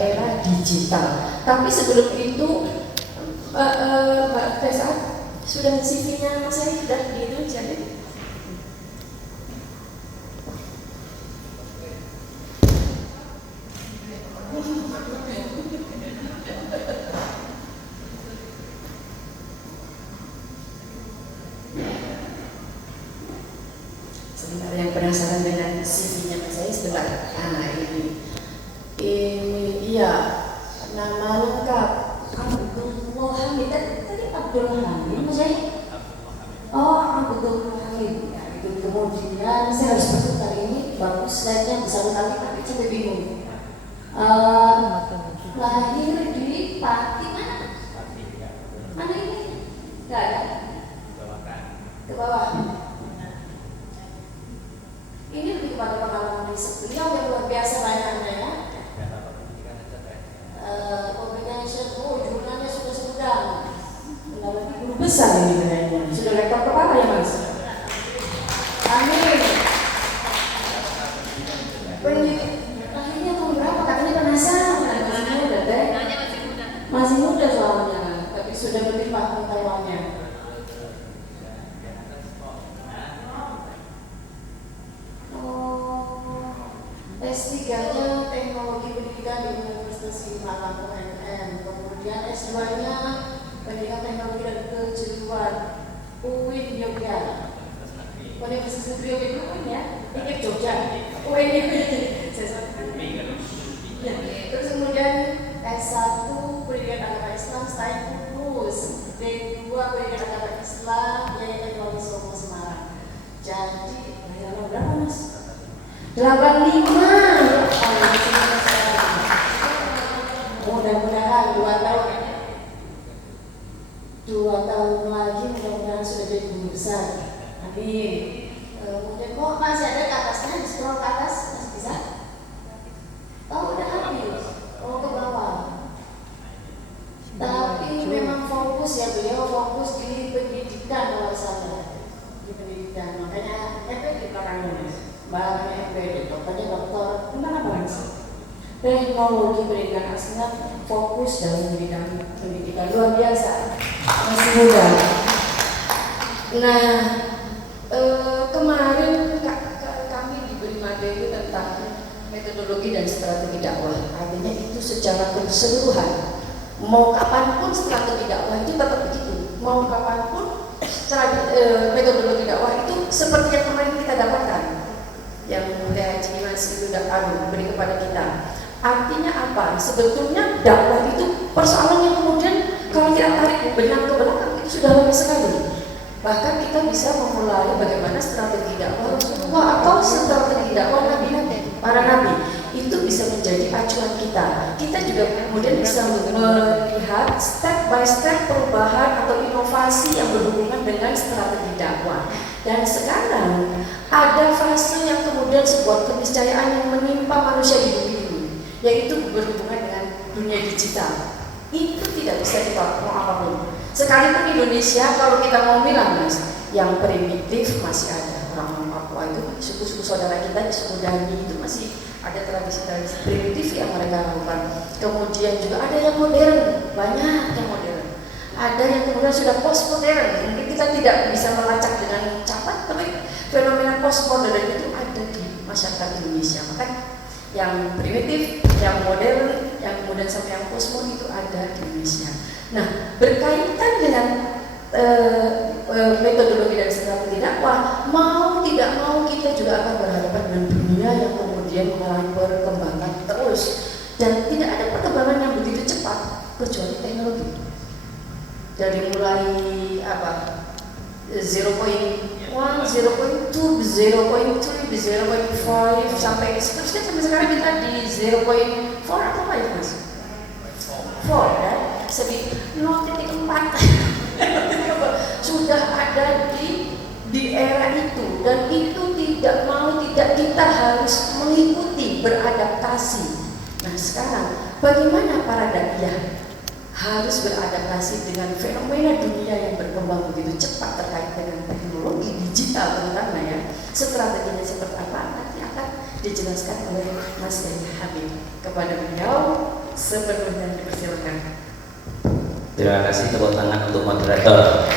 era digital. Tapi sebelum itu Mbak Tessa sudah CV-nya Mas Ari sudah gitu jadi. Sebentar, yang penasaran dengan CV-nya Mas Ari sebentar. Ini iya, nama lengkap Abdul Hamid. Tadi Abdul Hamid Mas Ari? Oh, Abdul Hamid. Ya, itu kemudian saya harus berputar ini bagus slide-nya besar sekali tapi saya bingung. Lahir di Pati mana? Mana ini? Enggak ada. Ke bawah. Ini lebih kepada pengalaman riset beliau yang luar biasa banyaknya ya. Jurnalnya sudah segudang. Berarti guru besar ini kayaknya. Sudah rektor kepala ya Mas? Amin. Akhirnya tahun berapa? Katanya penasaran. Masih muda deh. Masih muda soalnya, tapi sudah berlimpah pengetahuannya. S3-nya Teknologi Pendidikan di Universitas Malang UNM, kemudian S2-nya Pendidikan Teknologi dan Kejuruan UIN Yogyakarta. Universitas Negeri Yogyakarta ya, ini Jogja. UIN terus kemudian S1 Pendidikan Agama Islam Stain Kudus, D2 Pendidikan Agama Islam YIN Teknologi Solo Semarang. Jadi berapa Mas? 85. Mudah-mudahan 2 tahun lagi mudah-mudahan sudah jadi guru besar. Amin. Kemudian kok masih ada ke atasnya, di scroll ke atas masih bisa? Oh udah habis. Oh ke bawah. Tapi memang fokus ya, beliau fokus di pendidikan kalau saya, di pendidikan. Makanya di belakangnya Mbak FPD, dokternya dokter apa sih? Teknologi Pendidikan Aslinya fokus dalam bidang pendidikan luar biasa, masih muda. Nah, kemarin kami diberi materi tentang metodologi dan strategi dakwah. Artinya itu secara keseluruhan. Mau kapanpun strategi dakwah itu tetap begitu. Mau kapanpun metodologi dakwah itu seperti yang kemarin kita dapatkan, yang Haji Mas itu beri kepada kita. Artinya apa? Sebetulnya dakwah itu persoalan yang kemudian kalau kita tarik benang ke belakang itu sudah lama sekali. Bahkan kita bisa memulai bagaimana strategi dakwah Rasulullah atau strategi dakwah Nabi, para nabi. Itu bisa menjadi acuan kita. Kita juga kemudian bisa melihat step by step perubahan atau inovasi yang berhubungan dengan strategi dakwah. Dan sekarang ada fase yang kemudian sebuah keniscayaan yang menimpa manusia di bumi ini, yaitu berhubungan dengan dunia digital. Itu tidak bisa kita mau apapun. Sekalipun Indonesia kalau kita mau bilang Mas, yang primitif masih ada. Orang Papua itu suku-suku saudara kita di suku Dani itu masih ada tradisi-tradisi primitif yang mereka lakukan. Kemudian juga ada yang modern, banyak yang modern. Ada yang kemudian sudah postmodern. Mungkin kita tidak bisa melacak dengan cepat, tapi fenomena postmodern itu ada di masyarakat Indonesia. Maka yang primitif, yang modern, yang kemudian sampai yang postmodern itu ada di Indonesia. Nah, berkaitan dengan metodologi dan strategi dakwah, mau tidak mau kita juga akan berhadapan dengan dunia yang kemudian mengalami perkembangan terus, dan tidak ada perkembangan yang begitu cepat kecuali teknologi. Dari mulai 0.1, 0.2, 0.3, 0.5 sampai seterusnya sampai sekarang kita di 0.4 atau 5 Mas? 4 ya, sedih 0.4 sudah ada di era itu, dan itu tidak mau tidak kita harus mengikuti, beradaptasi. Nah sekarang bagaimana para dakwah harus beradaptasi dengan fenomena dunia yang berkembang begitu cepat terkait dengan teknologi digital terutama ya. Strateginya seperti apa nanti akan dijelaskan oleh Mas Dani Hamid. Kepada beliau sepenuhnya, dipersilakan. Terima kasih, tepuk tangan untuk moderator.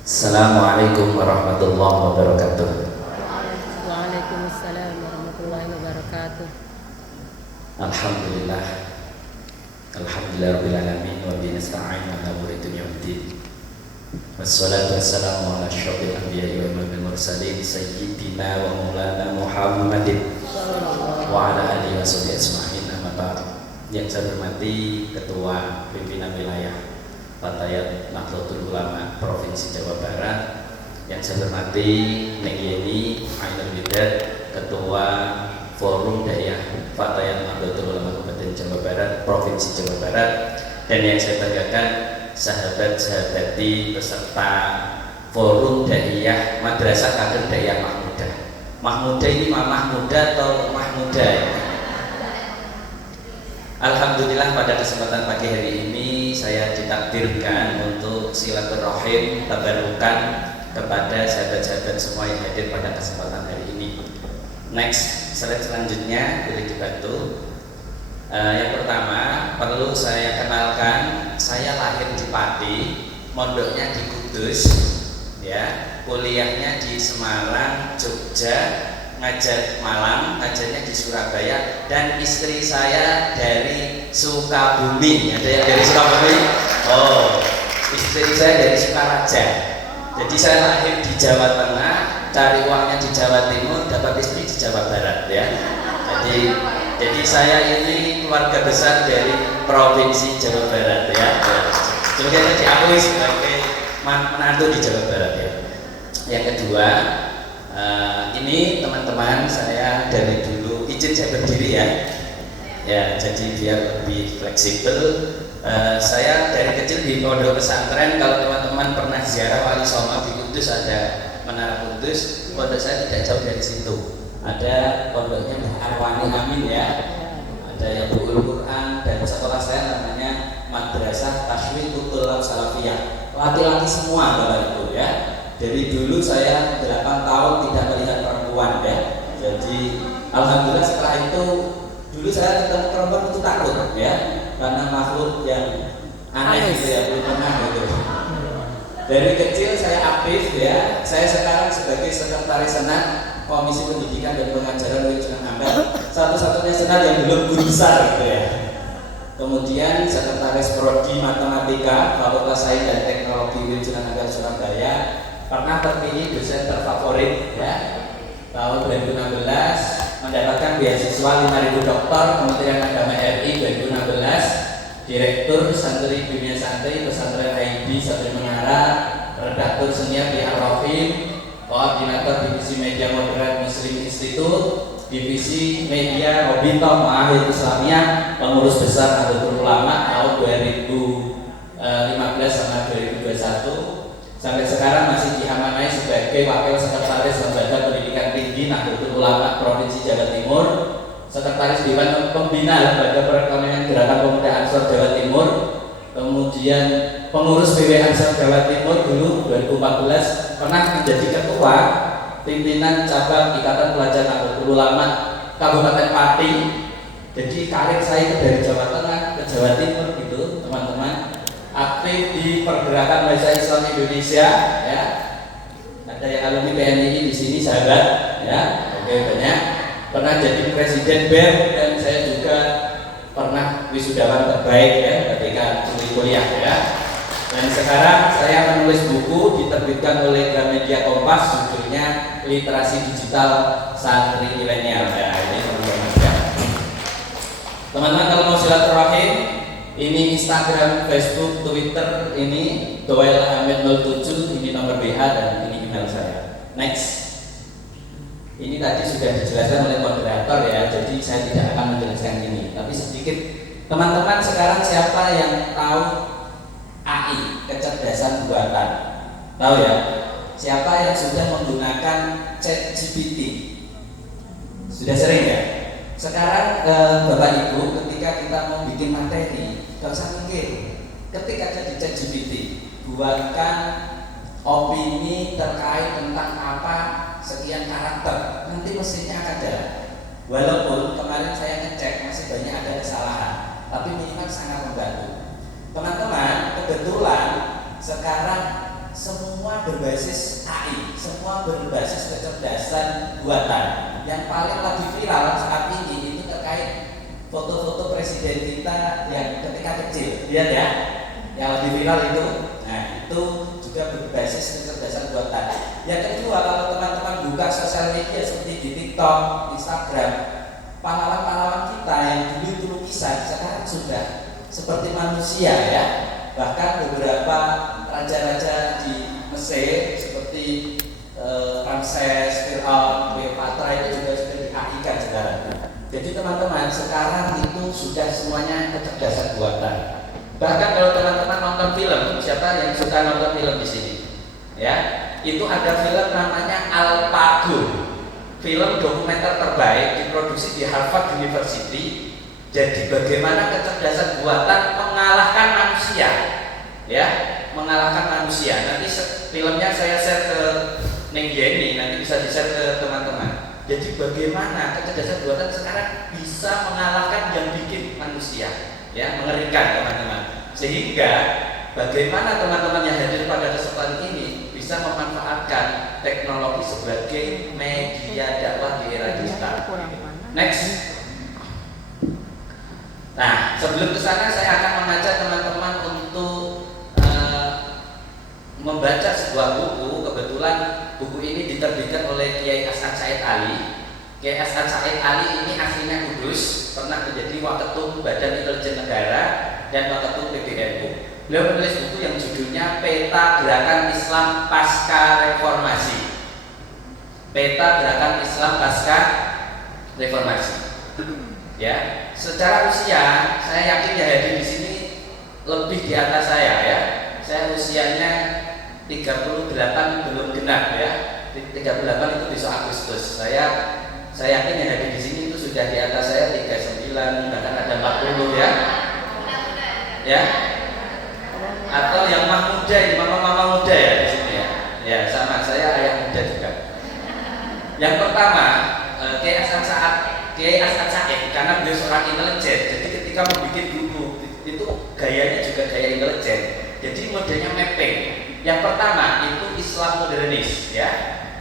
Assalamualaikum warahmatullahi wabarakatuh. Waalaikumsalam warahmatullahi wabarakatuh. Alhamdulillah. Alhamdulillah rabbil alamin wa bihi nasta'in ala umuri dunya waddin. Wassalatu wassalamu ala asyrofil anbiya'i wa imamil mursalin sayyidina wa maulana Muhammadin wa ala alihi wa sahbihi ajma'in. Amma ba'd. Yang saya hormati Ketua Pimpinan Wilayah Fatayat Nahdlatul Ulama Provinsi Jawa Barat, yang saya hormati Neng Yeni Ainul Widat, Ketua Forum Dayah Fatayat Nahdlatul Ulama Kabupaten Jawa Barat Provinsi Jawa Barat, dan yang saya banggakan sahabat-sahabati peserta Forum Dayah Madrasah Kader Dayah Mahmudah. Mahmudah ini Mamah Muda atau Mahmuda ya? Alhamdulillah pada kesempatan pagi hari ini saya ditakdirkan untuk silaturahim tabarukan kepada sahabat-sahabat semua yang hadir pada kesempatan hari ini. Next, slide selanjutnya boleh dibantu. Yang pertama perlu saya kenalkan, saya lahir di Pati, mondoknya di Kudus, ya, kuliahnya di Semarang, Jogja, ngajar Malang, ngajarnya di Surabaya, dan istri saya dari Sukabumi. Ada yang dari Sukabumi? Oh, istri saya dari Sukaraja. Jadi saya lahir di Jawa Tengah, cari uangnya di Jawa Timur, dapat istri di Jawa Barat ya. Jadi saya ini keluarga besar dari Provinsi Jawa Barat ya. Kemudian diakui sebagai menantu di Jawa Barat ya. Yang kedua, ini teman-teman saya dari dulu, izin saya berdiri ya, jadi biar lebih fleksibel. Saya dari kecil di pondok pesantren. Kalau teman-teman pernah ziarah Wali Songo di Kudus, ada Menara Kudus, pondok saya tidak jauh dari situ. Ada pondoknya Mbah Arwani Amin ya, ada yang Bukhul Quran, dan sekolah saya namanya Madrasah Tashwiqut Thulab Salafiyah, laki-laki semua Bapak Ibu ya. Dari dulu saya 8 tahun tidak melihat perempuan ya. Jadi alhamdulillah setelah itu, dulu saya ketemu perempuan itu takut ya, karena makhluk yang aneh gitu ya, belum pernah gitu. Dari kecil saya aktif ya. Saya sekarang sebagai sekretaris senat Komisi Pendidikan dan Pengajaran Universitas Ampel, satu-satunya senat yang belum guru besar gitu ya. Kemudian sekretaris prodi Matematika Fakultas Sains dan Teknologi Universitas Ampel Surabaya, pernah terpilih dosen terfavorit ya. Tahun 2016 mendapatkan beasiswa 5.000 dokter Kementerian Agama RI 2016, Direktur Santri Dunia Santri Pesantren ID Santri Menara, Redaktur Senior di Ar-Rafim, Koordinator Divisi Media Moderat Muslim Institute, Divisi Media Robito Ma'ahid Islamiyah, Pengurus Besar Nahdlatul Ulama tahun 2015 sama 2021. Sampai sekarang masih diamanai sebagai Wakil Sekretaris Lembaga Pendidikan Tinggi Nahdlatul Ulama Provinsi Jawa Timur, Sekretaris Dewan Pembina Lembaga Perekonomian Gerakan Pemuda Ansor Jawa Timur, kemudian pengurus BW Ansor Jawa Timur dulu 2014, pernah menjadi ketua pimpinan cabang Ikatan Pelajar Nahdlatul Ulama Kabupaten Pati. Jadi karir saya itu dari Jawa Tengah ke Jawa Timur gitu teman-teman. Aktif di pergerakan Mahasiswa Islam Indonesia ya. Ada yang alumni PNI di sini sahabat ya. Oke, banyak. Pernah jadi presiden BEM, dan saya juga pernah wisudawan terbaik ya ketika kuliah ya. Dan sekarang saya menulis buku diterbitkan oleh Gramedia Kompas, judulnya Literasi Digital Santri Milenial ya. Ini teman-teman ya. Teman-teman kalau mau silaturahim, ini Instagram, Facebook, Twitter, ini Doail Ahmed 07, ini nomor BH, dan ini email saya. Next. Ini tadi sudah dijelaskan oleh moderator ya, jadi saya tidak akan menjelaskan ini. Tapi sedikit, teman-teman sekarang siapa yang tahu AI, kecerdasan buatan? Tahu ya? Siapa yang sudah menggunakan ChatGPT? Sudah sering ya? Sekarang Bapak Ibu, ketika kita mau bikin materi, gak usah mikir, ketik aja di ChatGPT, buatkan opini terkait tentang apa sekian karakter, nanti mesinnya akan jalan. Walaupun kemarin kemarin saya ngecek masih banyak ada kesalahan, tapi minimal sangat membantu. Teman-teman, kebetulan sekarang semua berbasis AI, semua berbasis kecerdasan buatan. Yang paling lagi viral saat ini itu terkait foto-foto presiden kita yang ketika kecil, lihat ya, yang lagi viral itu. Nah, itu juga berbasis kecerdasan buatan. Yang kedua, kalau teman-teman buka sosial media seperti di TikTok, Instagram, pahlawan-pahlawan kita yang dulu itu lukisan sekarang sudah seperti manusia ya. Bahkan beberapa raja-raja di Mesir seperti Ramses, Fir'aun, Cleopatra itu juga sudah di-AI-kan sekarang. Jadi teman-teman, sekarang itu sudah semuanya kecerdasan buatan. Bahkan kalau teman-teman nonton film, siapa yang suka nonton film di sini? Ya, itu ada film namanya AlphaGo, film dokumenter terbaik diproduksi di Harvard University. Jadi bagaimana kecerdasan buatan mengalahkan manusia, ya, mengalahkan manusia. Nanti filmnya saya share ke Neng Jenny, nanti bisa di-share ke teman-teman. Jadi bagaimana kecerdasan buatan sekarang bisa mengalahkan yang bikin manusia, ya, mengerikan teman-teman. Sehingga bagaimana teman-teman yang hadir pada kesempatan ini bisa memanfaatkan teknologi sebagai media dakwah di era digital. Next. Nah, sebelum ke sana saya akan mengajak teman-teman untuk membaca sebuah buku. Kebetulan buku ini diterbitkan oleh Kiai As'ad Said Ali. Kiai As'ad Said Ali ini aslinya Kudus, pernah menjadi Waketum Badan Intelijen Negara dan Waketum PBNU. Beliau menulis buku yang judulnya Peta Gerakan Islam Pasca Reformasi. Peta Gerakan Islam Pasca Reformasi. Ya, secara usia saya yakin yang hadir di sini lebih di atas saya ya. Saya usianya 38 belum genap ya. 38 itu besok Agustus. Saya yakin yang hadir di sini itu sudah di atas saya 39, bahkan ada 40 ya. Ya. Atau yang mah muda, mama-mama muda ya di sini ya. Ya, sama saya ayah muda juga. Yang pertama, Kiai As'ad Said karena beliau seorang intelijen. Jadi ketika membuat buku itu gayanya juga gaya intelijen. Jadi modelnya mapping. Yang pertama itu Islam modernis ya.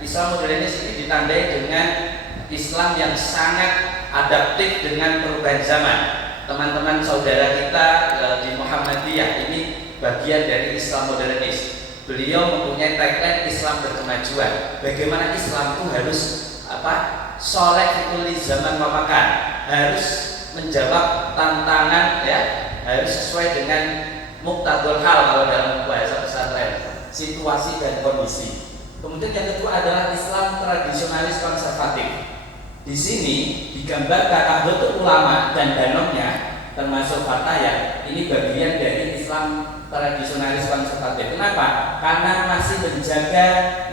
Islam modernis ini ditandai dengan Islam yang sangat adaptif dengan perubahan zaman. Teman-teman saudara kita di Muhammadiyah ini bagian dari Islam modernis. Beliau mempunyai tagline Islam berkemajuan. Bagaimana Islam itu harus soleh fikuli zaman memakan, harus menjawab tantangan ya, harus sesuai dengan muktadul hal kalau dalam bahasa pesantren, situasi dan kondisi. Kemudian yang kedua adalah Islam tradisionalis konservatif. Di sini digambarkan Nahdlatul Ulama dan Danongnya termasuk Fatayat ini bagian dari Islam tradisionalis konservatif. Kenapa? Karena masih menjaga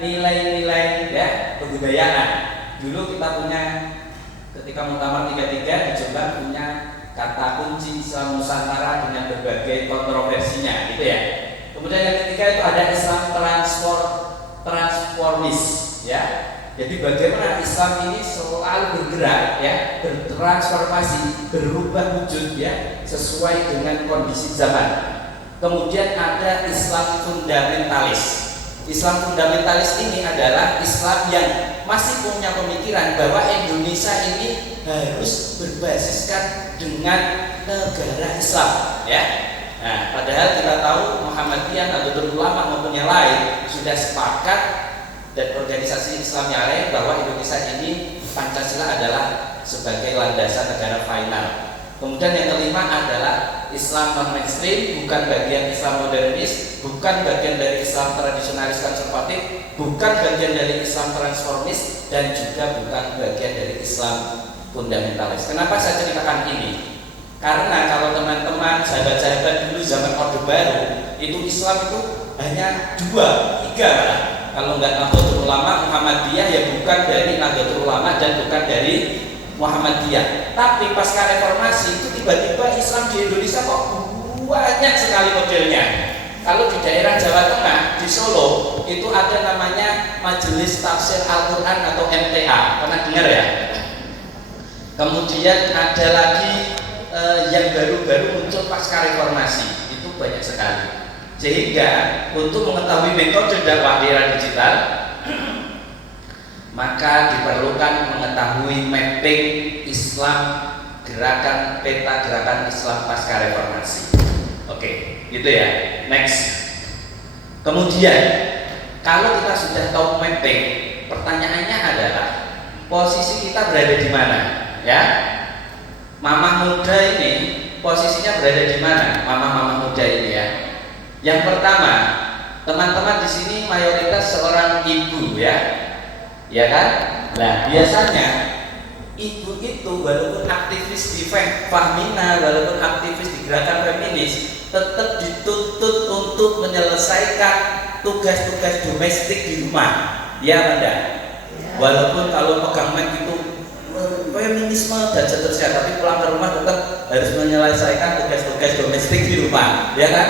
nilai-nilai ya kebudayaan. Dulu kita punya ketika Muktamar 33 di Jombang punya kata kunci Islam Nusantara dengan berbagai kontroversinya, gitu ya. Kemudian yang ketiga itu ada Islam transformis, ya. Jadi bagaimana Islam ini selalu bergerak, ya, bertransformasi, berubah wujud, ya, sesuai dengan kondisi zaman. Kemudian ada Islam fundamentalis. Islam fundamentalis ini adalah Islam yang masih punya pemikiran bahwa Indonesia ini harus berbasiskan dengan negara Islam, ya. Nah, padahal kita tahu Muhammadiyah, Nahdlatul Ulama maupun yang lain sudah sepakat dan organisasi Islam yang lain bahwa Indonesia ini Pancasila adalah sebagai landasan negara final. Kemudian yang kelima adalah Islam non-mainstream, bukan bagian Islam modernis, bukan bagian dari Islam tradisionalis konservatif, bukan bagian dari Islam transformis, dan juga bukan bagian dari Islam fundamentalis. Kenapa saya ceritakan ini? Karena kalau teman-teman, sahabat-sahabat dulu zaman Orde Baru, itu Islam itu hanya 2, 3 lah. Kalau nggak Nahdlatul Ulama, Muhammadiyah ya bukan dari Nahdlatul Ulama dan bukan dari Muhammadiyah. Tapi pasca reformasi itu tiba-tiba Islam di Indonesia kok banyak sekali modelnya. Kalau di daerah Jawa Tengah, di Solo itu ada namanya Majelis Tafsir Al-Quran atau MTA. Pernah dengar ya? Kemudian ada lagi yang baru-baru muncul pasca reformasi, itu banyak sekali. Sehingga untuk mengetahui metode dakwah di era digital, maka diperlukan mengetahui mapping Islam, gerakan peta gerakan Islam pasca reformasi. Oke, gitu ya. Next. Kemudian kalau kita sudah tahu mapping, pertanyaannya adalah posisi kita berada di mana, ya? Mamah muda ini posisinya berada di mana? Mamah muda ini ya. Yang pertama, teman-teman di sini mayoritas seorang ibu ya, ya kan? Nah biasanya ibu itu walaupun aktivis di Fahmina, walaupun aktivis di gerakan feminis, tetap dituntut untuk menyelesaikan tugas-tugas domestik di rumah, ya Anda. Walaupun kalau pegang mic itu feminisme dan seterusnya, tapi pulang ke rumah tetap harus menyelesaikan tugas-tugas domestik di rumah, ya kan?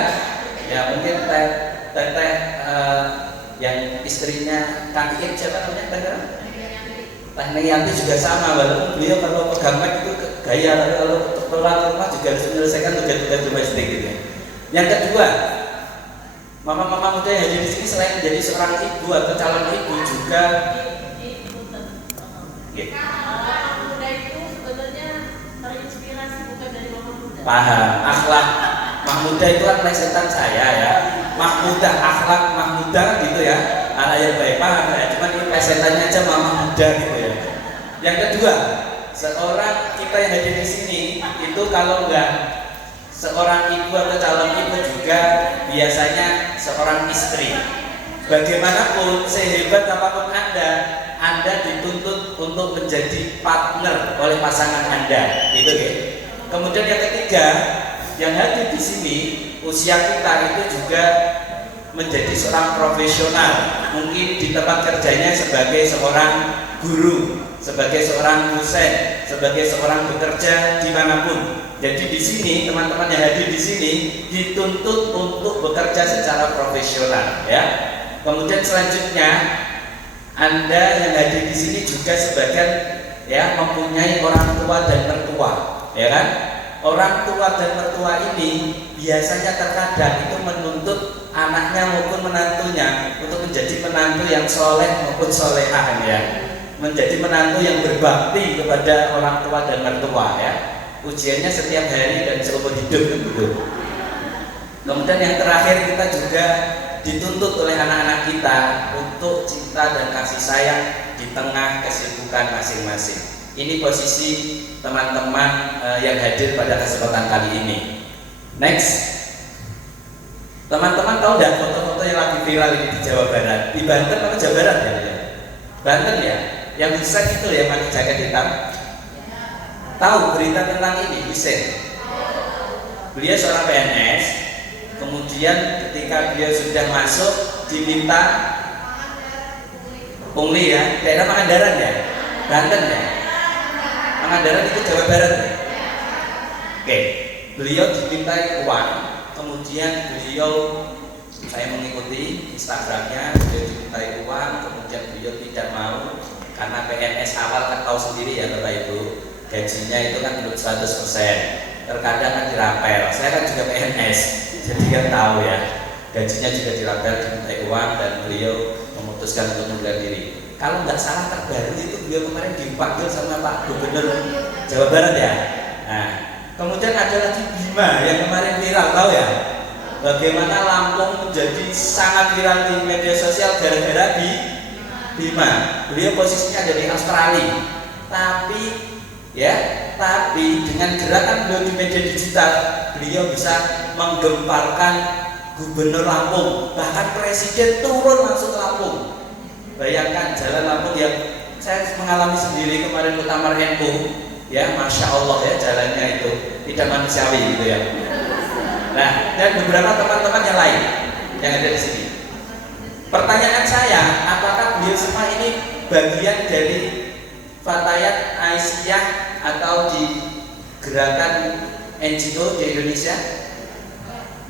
Ya mungkin teteh yang istrinya Kang Iin, siapa namanya Teh Yanti juga sama, walaupun beliau kalau pegang mic itu gaya, tapi kalau pulang ke rumah juga harus menyelesaikan tugas-tugas domestik gitu. Yang kedua, mama-mama muda yang hadir di sini selain menjadi seorang ibu atau calon ibu juga paham akhlak Mahmuda itu kan plesetan saya ya, Mahmuda akhlak Mahmuda gitu ya, ala yang baik paham ya, cuman ini plesetannya aja Mama Muda gitu ya. Yang kedua, seorang kita yang hadir di sini itu kalau enggak seorang ibu atau calon ibu juga biasanya seorang istri. Bagaimanapun sehebat apapun Anda dituntut untuk menjadi partner oleh pasangan Anda, gitu ya. Kemudian yang ketiga, yang hadir di sini usia kita itu juga menjadi seorang profesional, mungkin di tempat kerjanya sebagai seorang guru, sebagai seorang dosen, sebagai seorang bekerja dimanapun. Jadi di sini teman-teman yang hadir di sini dituntut untuk bekerja secara profesional, ya. Kemudian selanjutnya Anda yang hadir di sini juga sebagian ya mempunyai orang tua dan mertua, ya kan? Orang tua dan mertua ini biasanya terkadang itu menuntut anaknya maupun menantunya untuk menjadi menantu yang soleh maupun solehah, ya. Menjadi menantu yang berbakti kepada orang tua dan mertua, ya. Ujiannya setiap hari dan seumur hidup gitu. Kemudian yang terakhir kita juga dituntut oleh anak-anak kita untuk cinta dan kasih sayang di tengah kesibukan masing-masing. Ini posisi teman-teman yang hadir pada kesempatan kali ini. Next, teman-teman tahu nggak foto-foto yang lagi viral ini di Jawa Barat? Di Banten atau Jawa Barat ya? Banten ya, yang Husein itu ya pakai jaket hitam. Tahu berita tentang ini Husein? Beliau seorang PNS. Kemudian ketika beliau sudah masuk diminta pungli ya, daerah Pangandaran ya, Banten ya. Pangandaran itu Jawa Barat ya? Oke, beliau dimintai uang, kemudian beliau, saya mengikuti Instagramnya, beliau dimintai uang, kemudian beliau tidak mau karena PNS awal kan tahu sendiri ya Bapak Ibu, gajinya itu kan belum 100%, terkadang kan dirapel. Saya kan juga PNS, jadi kan tahu ya, gajinya juga dirapel, dimintai uang, dan beliau memutuskan untuk mengundurkan diri. Kalau nggak salah terbaru itu beliau kemarin dipanggil sama Pak Gubernur Jawa Barat ya. Nah, kemudian ada lagi Bima yang kemarin viral, tahu ya? Bagaimana Lampung menjadi sangat viral di media sosial gara-gara di Bima. Beliau posisinya ada di Australia, tapi dengan gerakan beliau di media digital, beliau bisa menggemparkan Gubernur Lampung, bahkan Presiden turun langsung ke Lampung. Bayangkan jalan Lampung yang saya mengalami sendiri kemarin ke Tamar NU, ya Masya Allah ya jalannya itu tidak manusiawi gitu ya. Nah, dan beberapa teman-teman yang lain yang ada di sini. Pertanyaan saya, apakah beliau semua ini bagian dari Fatayat Aisyah atau di gerakan NGO di Indonesia?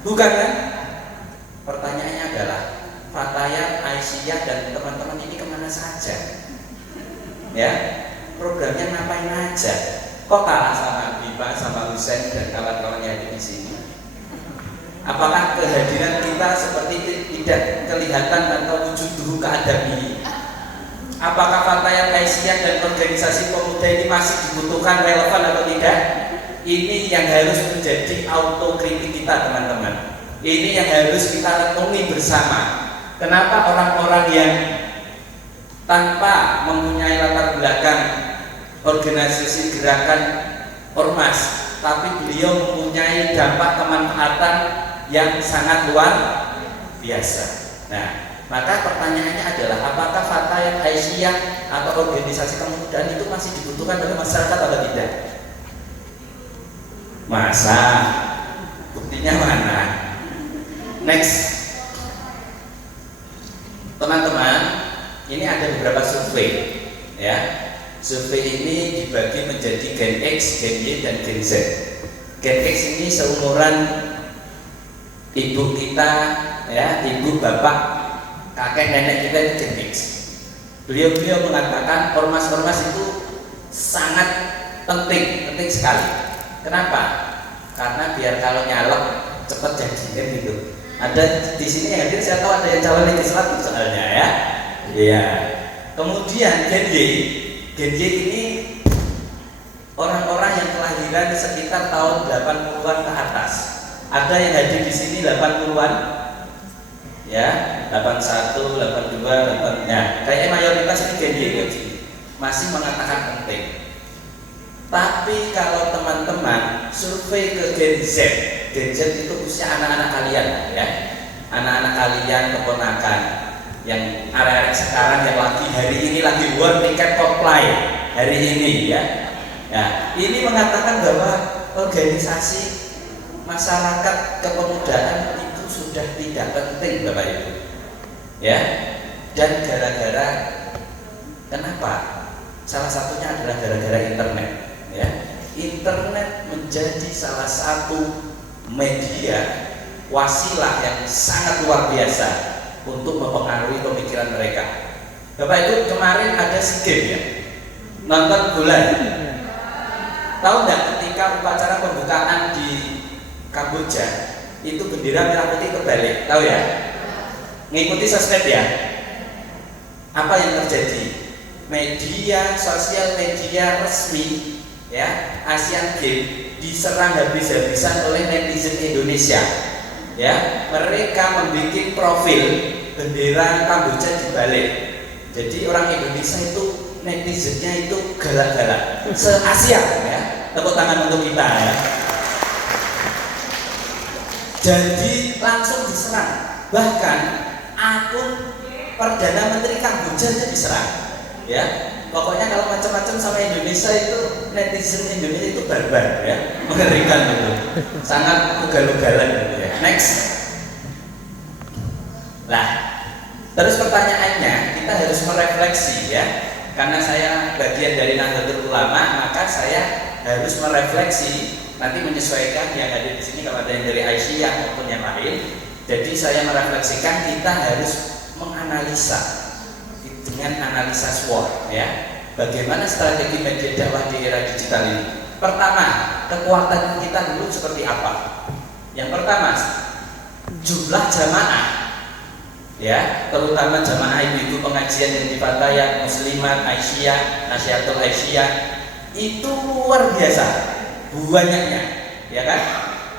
Bukan kan? Pertanyaannya adalah Fatayat Aisyah dan teman-teman ini kemana saja? Ya, programnya ngapain aja? kok kalah sama Bipa, sama Husain dan kawan-kawannya di sini? Apakah kehadiran kita seperti tidak kelihatan atau wujud dulu keadami? Apakah fakta yang Aisyah dan organisasi pemuda ini masih dibutuhkan, relevan atau tidak? Ini yang harus menjadi autokritik kita, teman-teman. Ini yang harus kita renungi bersama. Kenapa orang-orang yang tanpa mempunyai latar belakang organisasi gerakan ormas, tapi beliau mempunyai dampak kemanfaatan yang sangat luar biasa. Nah, maka pertanyaannya adalah apakah fatwa yang Aisyah atau organisasi kemudaan itu masih dibutuhkan oleh masyarakat atau tidak? Masa? Buktinya mana? Next, teman-teman, ini ada beberapa survei, ya. Survei ini dibagi menjadi Gen X, Gen Y, dan Gen Z. Gen X ini seumuran ibu kita, ya, ibu, bapak, kakek, nenek kita itu Gen X. Beliau mengatakan ormas-ormas itu sangat penting sekali. Kenapa? Karena biar kalau nyalek cepat jadi, kan gitu. Ada di sini yang hadir, saya tahu ada yang calon legislatif soalnya, ya. Iya. Kemudian Gen Y ini orang-orang yang kelahiran sekitar tahun 80-an ke atas. Ada yang hadir di sini 80-an, ya, 81, 82, 8, ya. Kayaknya mayoritas ini Gen Y masih mengatakan penting. Tapi kalau teman-teman survei ke Gen Z itu usia anak-anak kalian, ya, anak-anak kalian, keponakan, yang arek-arek sekarang yang lagi hari ini lagi world ticket supply hari ini, ya. Ya, ini mengatakan bahwa organisasi masyarakat kepemudaan itu sudah tidak penting, Bapak Ibu, ya. Dan gara-gara kenapa? Salah satunya adalah gara-gara internet, ya. Internet menjadi salah satu media wasilah yang sangat luar biasa untuk mempengaruhi pemikiran mereka. Bapak Ibu, kemarin ada SEA Games, ya, nonton bola. Tahu nggak ketika upacara pembukaan di Kamboja itu bendera merah putih kebalik, tahu ya? Ngikuti sosmed, ya. Apa yang terjadi? Media sosial, media resmi, ya, Asian Games diserang habis-habisan oleh netizen Indonesia, ya. Mereka membuat profil bendera Kamboja dibalik. Jadi orang Indonesia itu netizennya itu galak-galak se-Asia, ya. Tepuk tangan untuk kita, ya. Jadi langsung diserang. Bahkan akun Perdana Menteri Kamboja itu diserang, ya. Pokoknya kalau macam-macam sama Indonesia itu netizen Indonesia itu barbar, ya, mengerikan gitu, sangat ugal-ugalan gitu, ya. Next, lah, terus pertanyaannya kita harus merefleksi, ya, karena saya bagian dari Nahdlatul Ulama, maka saya harus merefleksi, nanti menyesuaikan yang ada di sini kalau ada yang dari Aisyah maupun yang lain. Jadi saya merefleksikan kita harus menganalisa dengan analisa SWOT, ya, bagaimana strategi media dakwah di era digital ini. Pertama, kekuatan kita dulu seperti apa? Yang pertama, jumlah jamaah, ya, terutama jamaah ibu-ibu pengajian yang di Fatayat, Muslimat, Aisyah, Nasihatul Aisyah, itu luar biasa banyaknya, ya kan?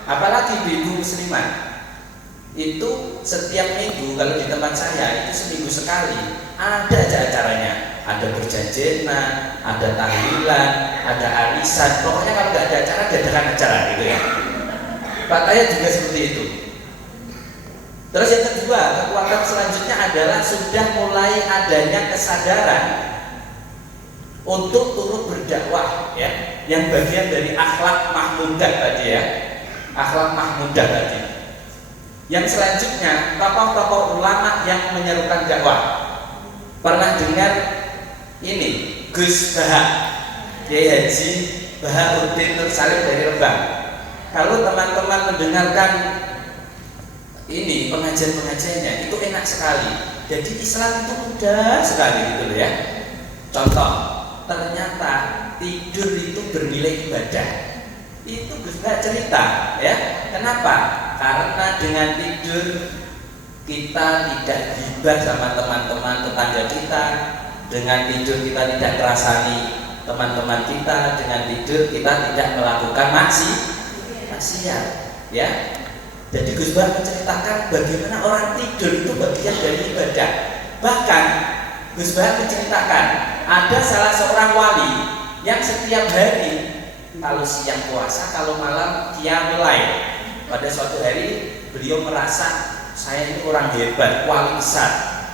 Apalagi ibu-ibu Muslimat itu setiap minggu, kalau di tempat saya itu seminggu sekali ada aja acaranya, ada berjanjinan, ada tahlilan, ada arisan, pokoknya kalau nggak ada acara, diadakan acara, gitu, ya. Pak Taya juga seperti itu. Terus yang kedua, kekuatan selanjutnya adalah sudah mulai adanya kesadaran untuk turut berdakwah, ya, yang bagian dari akhlak mahmudah tadi, ya, akhlak mahmudah tadi. Yang selanjutnya, tokoh-tokoh ulama yang menyerukan dakwah. Pernah dengar ini Gus Baha, Kiai Haji Bahauddin Nur Salim dari Rembang. Kalau teman-teman mendengarkan ini pengajian-pengajiannya itu enak sekali. Jadi Islam itu mudah sekali, gitu, ya. Contoh, ternyata tidur itu bernilai ibadah. Itu Gus Bah cerita, ya. Kenapa? Karena dengan tidur kita tidak gibah sama teman-teman tetangga kita. Dengan tidur kita tidak terasani teman-teman kita. Dengan tidur kita tidak melakukan maksiat, ya. Jadi Gus Bah menceritakan bagaimana orang tidur itu bagian dari ibadah. Bahkan Gus Bah menceritakan ada salah seorang wali yang setiap hari kalau siang puasa, kalau malam qiyamul lail. Pada suatu hari beliau merasa saya ini orang hebat, wali besar.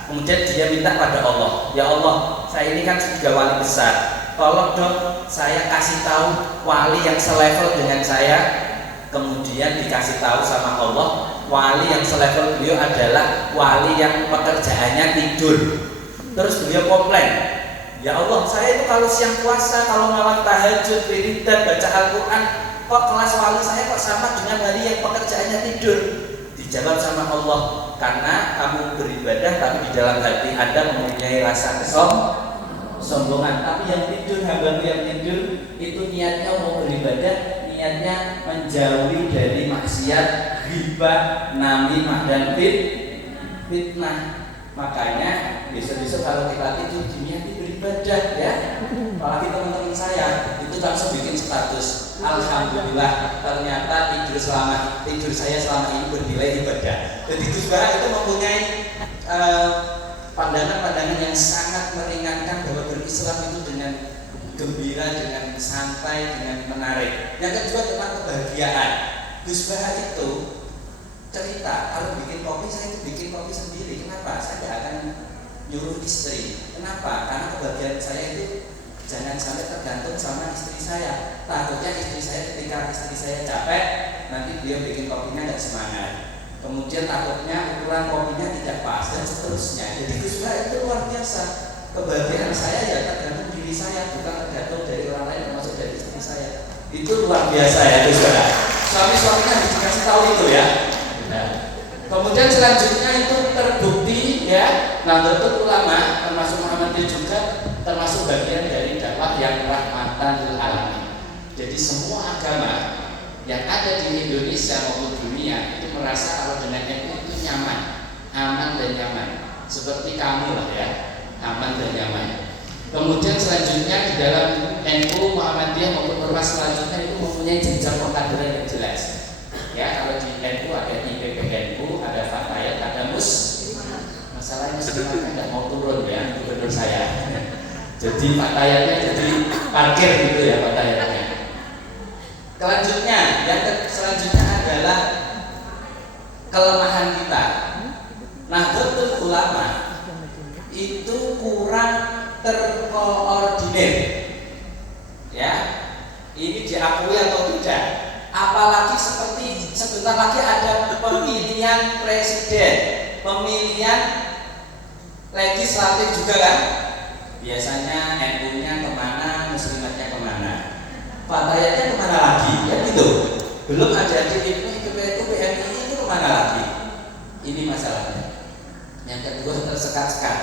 Kemudian dia minta pada Allah, ya Allah, saya ini kan sudah wali besar. Tolong dong saya kasih tahu wali yang selevel dengan saya. Kemudian dikasih tahu sama Allah, wali yang selevel beliau adalah wali yang pekerjaannya tidur. Terus beliau komplain, ya Allah, saya itu kalau siang puasa, kalau malam tahajud, wiridan, baca Al-Quran, kok kelas wali saya kok sama dengan wali yang pekerjaannya tidur? Dijawab sama Allah, karena kamu beribadah tapi di dalam hati Anda mempunyai rasa kesombongan. Tapi yang tidur, hamba yang tidur itu niatnya mau beribadah, niatnya menjauhi dari maksiat, ghibah, namimah dan fitnah. Makanya besok-besok kalau kita tidur diniati beribadah, ya. Apalagi teman-teman saya itu langsung bikin status, alhamdulillah ternyata tidur saya selama ini bernilai ibadah. Jadi Gus Bah itu mempunyai pandangan-pandangan yang sangat meringankan bahwa berislam itu dengan gembira, dengan santai, dengan menarik. Yang kedua tentang kebahagiaan. Gus Bah itu cerita kalau bikin kopi, saya itu bikin kopi sendiri. Kenapa? Saya tidak akan nyuruh istri. Kenapa? Karena kebahagiaan saya itu jangan sampai tergantung sama istri saya. Takutnya istri saya ketika istri saya capek, nanti dia bikin kopinya nggak semangat. Kemudian takutnya ukuran kopinya tidak pas dan seterusnya. Jadi Gus Bah itu luar biasa. Kebahagiaan saya ya tergantung diri saya, bukan tergantung dari orang lain, termasuk dari istri saya. Itu luar biasa ya Gus Bah. Suami-suaminya harus dikasih tahu itu ya. Nah, kemudian selanjutnya itu terbukti ya, Nahdlatul Ulama termasuk Muhammadiyah juga termasuk bagian dari dakwah yang rahmatan lil alamin. Jadi semua agama yang ada di Indonesia maupun dunia itu merasa kalau dengan NU itu nyaman, aman dan nyaman. Seperti kamu lah ya, aman dan nyaman. Kemudian selanjutnya di dalam NU Muhammadiyah maupun ormas selanjutnya itu mempunyai jenjang pengkaderan yang jelas. Ya, kalau di NU ada IPPNU, ada Fatayat, ada masalahnya sekarang tidak mau turun ya gubernur saya. Jadi Fatayatnya jadi parkir gitu ya Fatayatnya. Selanjutnya adalah kelemahan kita. Nahdlatul Ulama itu kurang terkoordinir. Ya, ini diakui atau tidak? Apalagi seperti sebentar lagi ada pemilihan presiden, pemilihan legislatif juga kan? Biasanya NU-nya kemana, muslimatnya kemana, Fatayatnya kemana lagi? Ya gitu. Belum ada di IPU, PMI itu kemana lagi? Ini masalahnya. Yang kedua tersekat-sekat.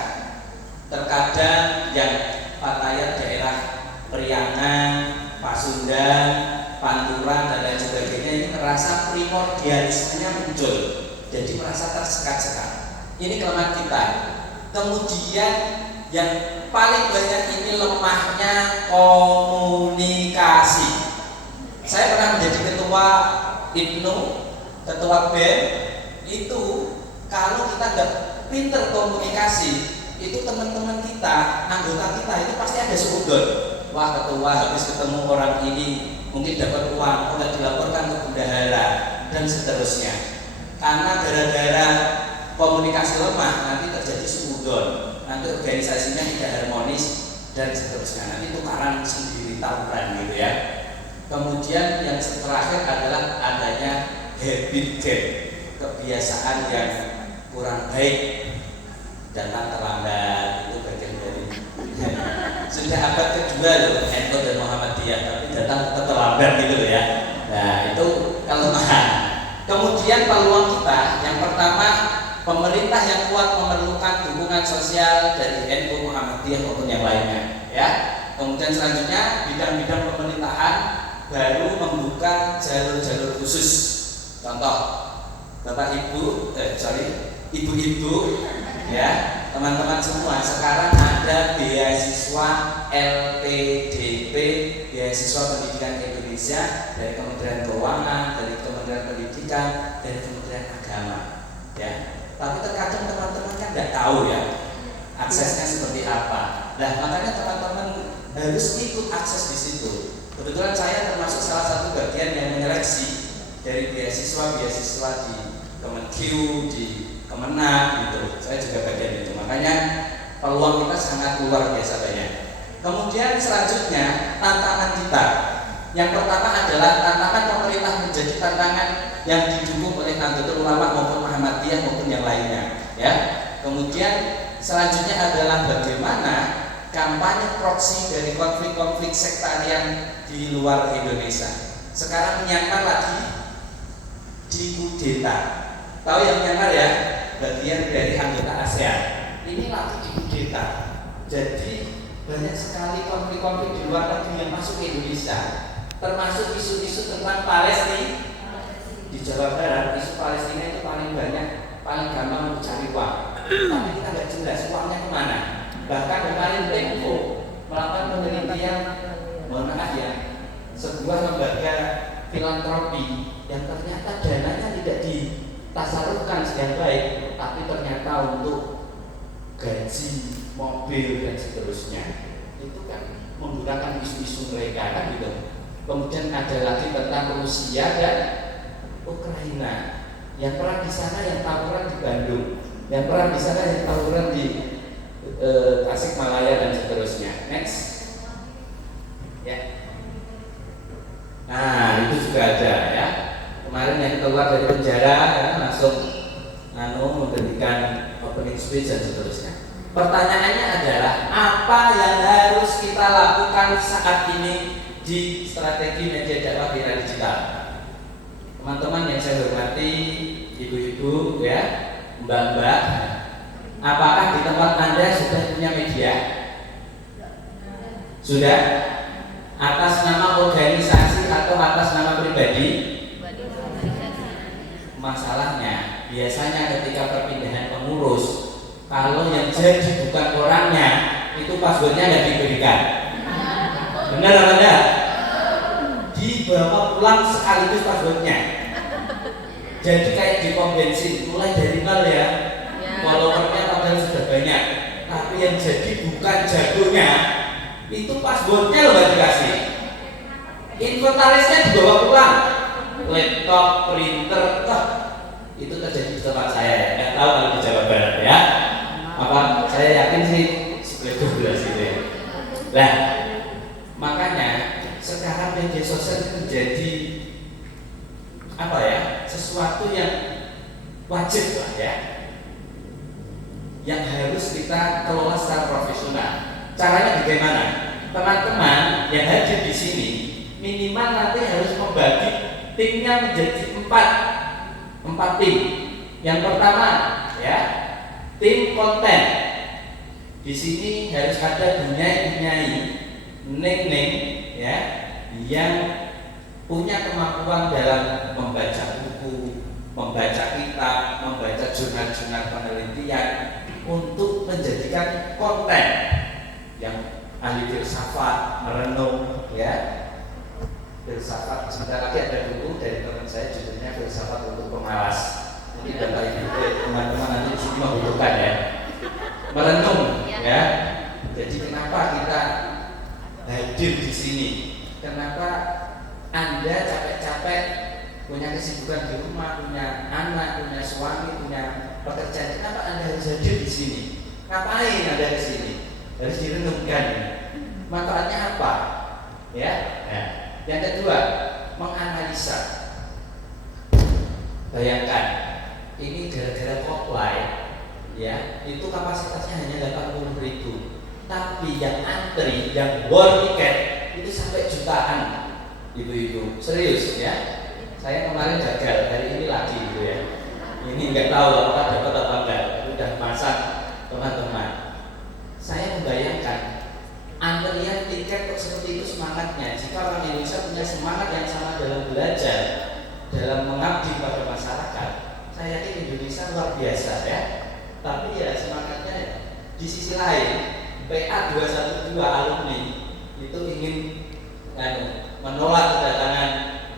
Terkadang yang Fatayat daerah Priangan, Pasundan, Pantura dan lain sebagainya ini merasa primordialismenya muncul, jadi merasa tersekat-sekat. Ini kelemahan kita. Kemudian yang paling banyak ini lemahnya komunikasi. Saya pernah menjadi ketua IPNU, ketua BEM. Itu kalau kita nggak pinter komunikasi, itu teman-teman kita, anggota kita itu pasti ada seudon. Wah, ketua habis ketemu orang ini mungkin dapat uang, udah dilaporkan ke bendahara dan seterusnya. Karena gara-gara komunikasi lemah nanti terjadi suudon, nanti organisasinya tidak harmonis dan seterusnya. Nanti tukaran sendiri tawuran gitu ya. Kemudian yang terakhir adalah adanya habit gap, kebiasaan yang kurang baik, datang terlambat, itu bagian dari sudah abad kedua loh NU dan Muhammadiyah, tapi datang terlambat gitu ya. Nah itu kelemahan. Kemudian peluang kita, yang pertama pemerintah yang kuat memerlukan dukungan sosial dari NU Muhammadiyah maupun yang lainnya. Ya, Kemudian selanjutnya bidang-bidang pemerintahan baru membuka jalur-jalur khusus. Contoh, Bapak Ibu, ibu-ibu, ya, teman-teman semua, sekarang ada beasiswa LPDP, beasiswa Pendidikan Indonesia dari Kementerian Keuangan, dari Kementerian Pendidikan, dari Kementerian Agama, ya. Tapi terkadang teman-teman kan nggak tahu ya aksesnya seperti apa. Nah, makanya teman-teman harus ikut akses di situ. Kebetulan saya termasuk salah satu bagian yang menyeleksi dari beasiswa di Kemenq, di Kemenang gitu. Saya juga bagian itu. Makanya peluang kita sangat luar biasa banyak. Kemudian selanjutnya tantangan kita. Yang pertama adalah tantangan pemerintah menjadi tantangan yang didukung oleh Nahdlatul Ulama maupun Muhammadiyah maupun yang lainnya, ya. Kemudian selanjutnya adalah bagaimana kampanye proksi dari konflik-konflik sektarian di luar Indonesia. Sekarang Myanmar lagi dikudeta. Tahu yang Myanmar ya? Bagian dari anggota ASEAN. Ini lagi dikudeta. Jadi banyak sekali konflik-konflik di luar negeri yang masuk ke Indonesia. Termasuk isu-isu tentang Palestina. Di Jawa Barat isu Palestina itu paling banyak, paling gampang mencari uang. Tapi kita nggak jelas uangnya kemana. Bahkan kemarin Tempo melakukan penelitian, mohon maaf ya, sebuah lembaga filantropi yang ternyata dananya tidak ditasarufkan dengan baik, tapi ternyata untuk gaji, mobil dan seterusnya. Itu kan menggunakan isu-isu mereka kan gitu. Kemudian ada lagi tentang Rusia dan Ukraina. Yang perang di sana, yang tawuran di Bandung. Yang perang di sana, yang tawuran di Tasikmalaya dan seterusnya. Next. Ya. Nah, itu juga ada ya. Kemarin yang keluar dari penjara ya, langsung memberikan opening speech dan seterusnya. Pertanyaannya adalah apa yang harus kita lakukan saat ini di strategi media dakwah di era digital? Teman-teman yang saya hormati, ibu-ibu ya, mbak-mbak, apakah di tempat Anda sudah punya media? Sudah? Atas nama organisasi atau atas nama pribadi? Masalahnya, biasanya ketika perpindahan pengurus, kalau yang jadi bukan orangnya, itu passwordnya nggak diberikan. Benar atau tidak? Dibawa pulang sekaligus passwordnya. Jadi kayak di pom bensin, mulai dari nol ya. Followernya padahal sudah banyak, tapi yang jadi bukan jagonya, itu passwordnya loh nggak dikasih. Inventarisnya dibawa pulang, laptop, printer, itu terjadi di tempat saya ya. Nggak tahu kalau di Jawa Barat ya. Apa saya yakin sih seperti 12 itu ya. Nah, makanya sekarang media sosial itu menjadi apa ya, sesuatu yang wajib lah ya, yang harus kita kelola secara profesional. Caranya bagaimana? Teman-teman yang hadir di sini minimal nanti harus membagi timnya menjadi empat tim. Yang pertama ya, tim konten. Di sini harus ada penyanyi, neng ya, yang punya kemampuan dalam membaca buku, membaca kitab, membaca jurnal-jurnal penelitian untuk menjadikan konten yang ahli filsafat, merenung ya. Filsafat, sebentar lagi ada buku dari teman saya judulnya Filsafat untuk Pemalas. Mungkin Bapak Ibu teman-teman nanti di sini membutuhkan ya. Merenung ya. Jadi kenapa kita hadir di sini? Kenapa Anda capek-capek punya kesibukan di rumah, punya anak, punya suami, punya pekerjaan? Kenapa Anda harus hadir di sini? Ngapain Anda di sini? Harus direnungkan. Manfaatnya apa? Ya. Nah, yang kedua, menganalisa. Bayangkan, ini gara-gara Coldplay, ya, itu kapasitasnya hanya 80.000, tapi yang antri, yang war tiket itu sampai jutaan, ibu-ibu. Serius ya? Saya kemarin gagal, hari ini lagi gitu ya. Ini nggak tahu apakah dapat apa enggak. Udah masak teman-teman. Saya membayangkan Anda Antrian tiket kok seperti itu semangatnya. Jika orang Indonesia punya semangat yang sama dalam belajar, dalam mengabdi pada masyarakat, saya yakin Indonesia luar biasa ya. Tapi ya semangatnya di sisi lain, PA 212 alumni itu ingin menolak kedatangan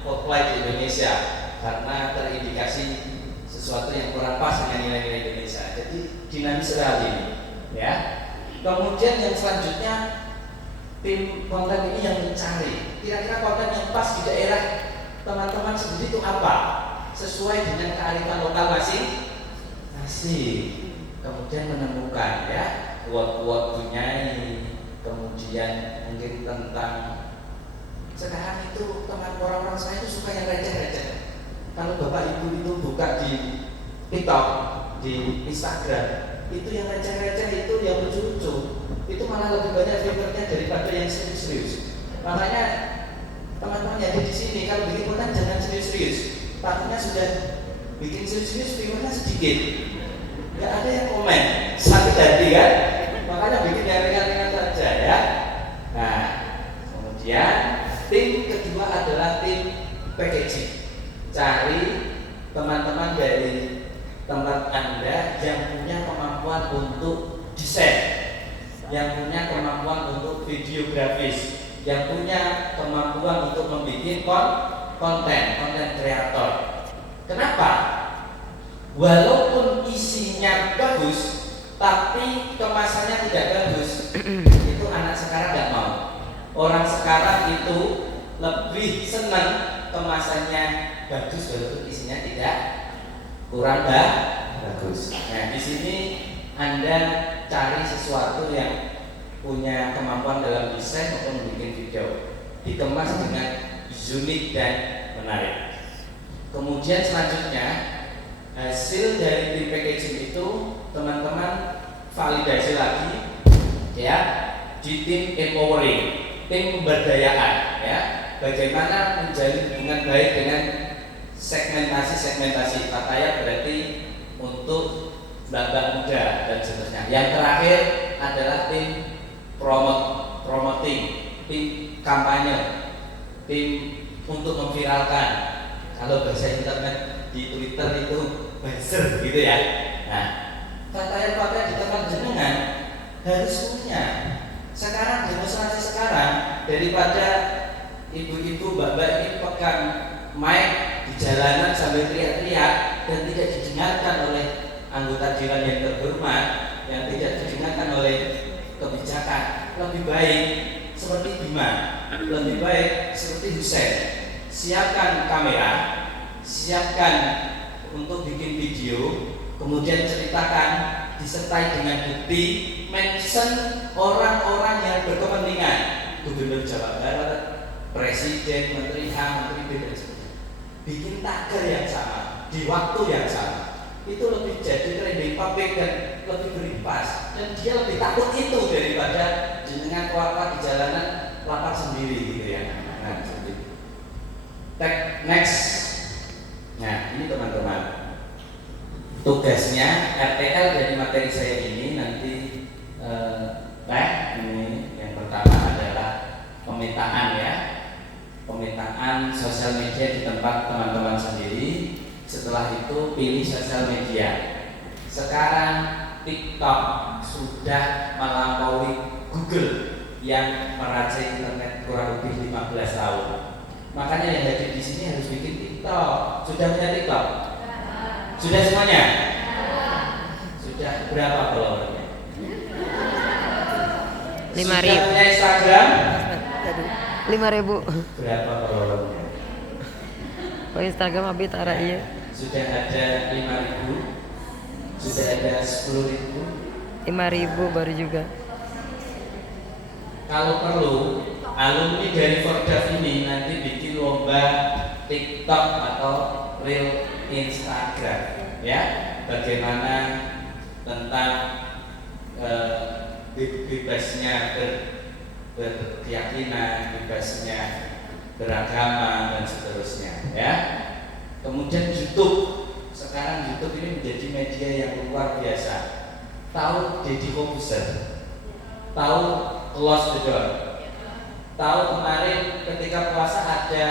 Coldplay di Indonesia karena terindikasi sesuatu yang kurang pas dengan nilai-nilai Indonesia. Jadi dinamis sekali ini, ya. Kemudian yang selanjutnya, tim konten ini yang mencari kira-kira konten yang pas di daerah teman-teman sendiri itu apa, sesuai dengan kearifan lokal masing-masing. Kemudian menemukan ya quote-quote Bunyai, kemudian mungkin tentang sekarang itu teman orang-orang saya itu suka yang receh-receh. Kalau bapak ibu itu buka di TikTok, di Instagram, itu yang receh-receh, itu yang lucu-lucu, itu malah lebih banyak viewernya daripada yang serius-serius. Makanya teman-teman yang ada di sini kalau bikin konten jangan serius-serius. Takutnya sudah bikin serius-serius viewernya sedikit, nggak ada yang komen, sakit hati kan? Makanya bikin yang ringan-ringan saja ya. Nah, kemudian tim kedua adalah tim packaging. Cari teman-teman dari tempat Anda yang punya kemampuan untuk desain, yang punya kemampuan untuk videografis, yang punya kemampuan untuk membuat konten kreator. Kenapa? Walaupun isinya bagus, tapi kemasannya tidak bagus, itu anak sekarang nggak mau. Orang sekarang itu lebih senang kemasannya bagus walaupun isinya tidak kurang bagus. Nah, di sini Anda cari sesuatu yang punya kemampuan dalam desain maupun membuat video, dikemas dengan unik dan menarik. Kemudian selanjutnya, hasil dari tim packaging itu teman-teman validasi lagi ya di tim empowering, tim pemberdayaan ya. Bagaimana menjalin hubungan baik dengan segmentasi. Katanya berarti untuk mbak-mbak muda dan seterusnya. Yang terakhir adalah tim promoting, tim kampanye, tim untuk memviralkan. Kalau bahasa internet di Twitter itu buzzer gitu ya. Nah, katanya di tempat jenengan harus punya. Sekarang demonstrasi sekarang, daripada ibu-ibu mbak-mbak ini pegang mic di jalanan sambil teriak-teriak dan tidak didengarkan oleh anggota dewan yang terhormat, yang tidak didengarkan oleh kebijakan, lebih baik seperti Bima, lebih baik seperti Husein. Siapkan kamera, siapkan untuk bikin video, kemudian ceritakan disertai dengan bukti, mention orang-orang yang berkepentingan, Gubernur Jawa Barat, Presiden, Menteri A, Menteri B, dan sebagainya. Bikin tagar yang sama di waktu yang sama, itu lebih jadi trending public dan lebih berimpas, dan dia lebih takut itu daripada jenengan kelapa di jalanan lapar sendiri gitu ya. Nah, seperti itu. Next. Nah, ini teman-teman, tugasnya RTL dari materi saya ini nanti ini yang pertama adalah pemetaan ya, pemetaan sosial media di tempat teman-teman sendiri. Setelah itu pilih sosial media. Sekarang TikTok sudah melampaui Google yang merajai internet kurang lebih 15 tahun. Makanya yang hadir di sini harus bikin TikTok. Sudah punya TikTok? Sudah semuanya? Sudah berapa followernya? 5.000. Sudah punya Instagram? 5.000. Berapa followernya? Kalau Instagram abi tara iya. Sudah ada 5.000. Sudah ada 10.000. 5.000 baru juga. Kalau perlu, alumni dari Fordav ini nanti bikin lomba TikTok atau Reel Instagram ya. Bagaimana tentang bebasnya berkeyakinan, bebasnya beragama dan seterusnya ya. Kemudian YouTube, sekarang YouTube ini menjadi media yang luar biasa. Tahu Deddy Kobuser, tahu close the door. Tahu kemarin ketika puasa ada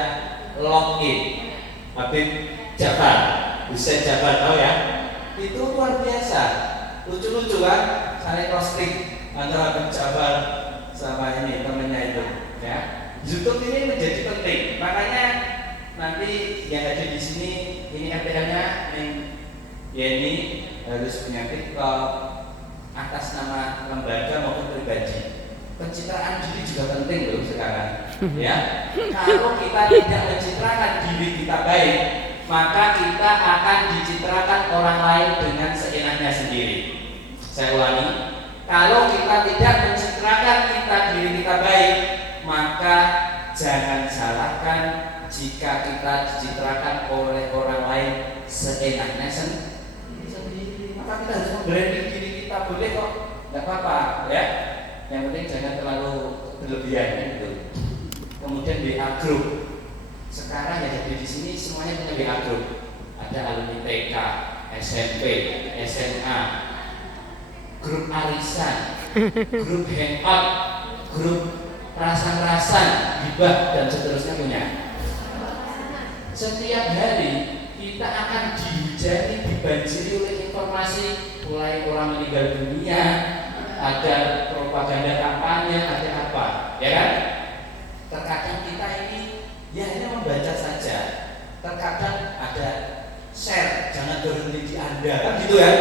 login Habib Jafar, Hussein Jafar, tahu ya? Itu luar biasa, lucu-lucu kan, saling roasting antara Habib Jafar sama ini temennya itu, ya. YouTube ini menjadi penting, makanya nanti yang ada di sini ini MPL-nya Yeni harus punya TikTok atas nama lembaga maupun pribadi. Pencitraan diri juga penting loh sekarang, ya. Kalau kita tidak mencitrakan diri kita baik, maka kita akan dicitrakan orang lain dengan seenaknya sendiri. Saya ulangi, kalau kita tidak mencitrakan diri kita baik, maka jangan salahkan jika kita dicitrakan oleh orang lain seenaknya sendiri. Maka kita harus membranding diri kita, boleh kok, nggak apa-apa, ya. Yang penting jangan terlalu berlebihan gitu. Kemudian WA group. Sekarang yang ada di sini semuanya punya WA group. Ada alumni TK, SMP, SMA, grup arisan, grup hangout, grup rasan-rasan, gibah dan seterusnya punya. Setiap hari kita akan dihujani, dibanjiri oleh informasi, mulai orang meninggal dunia, ada propaganda kampanye, ada apa, ya kan? Terkadang kita ini ya hanya membaca saja. Terkadang ada share, jangan berhenti di Anda, kan gitu ya?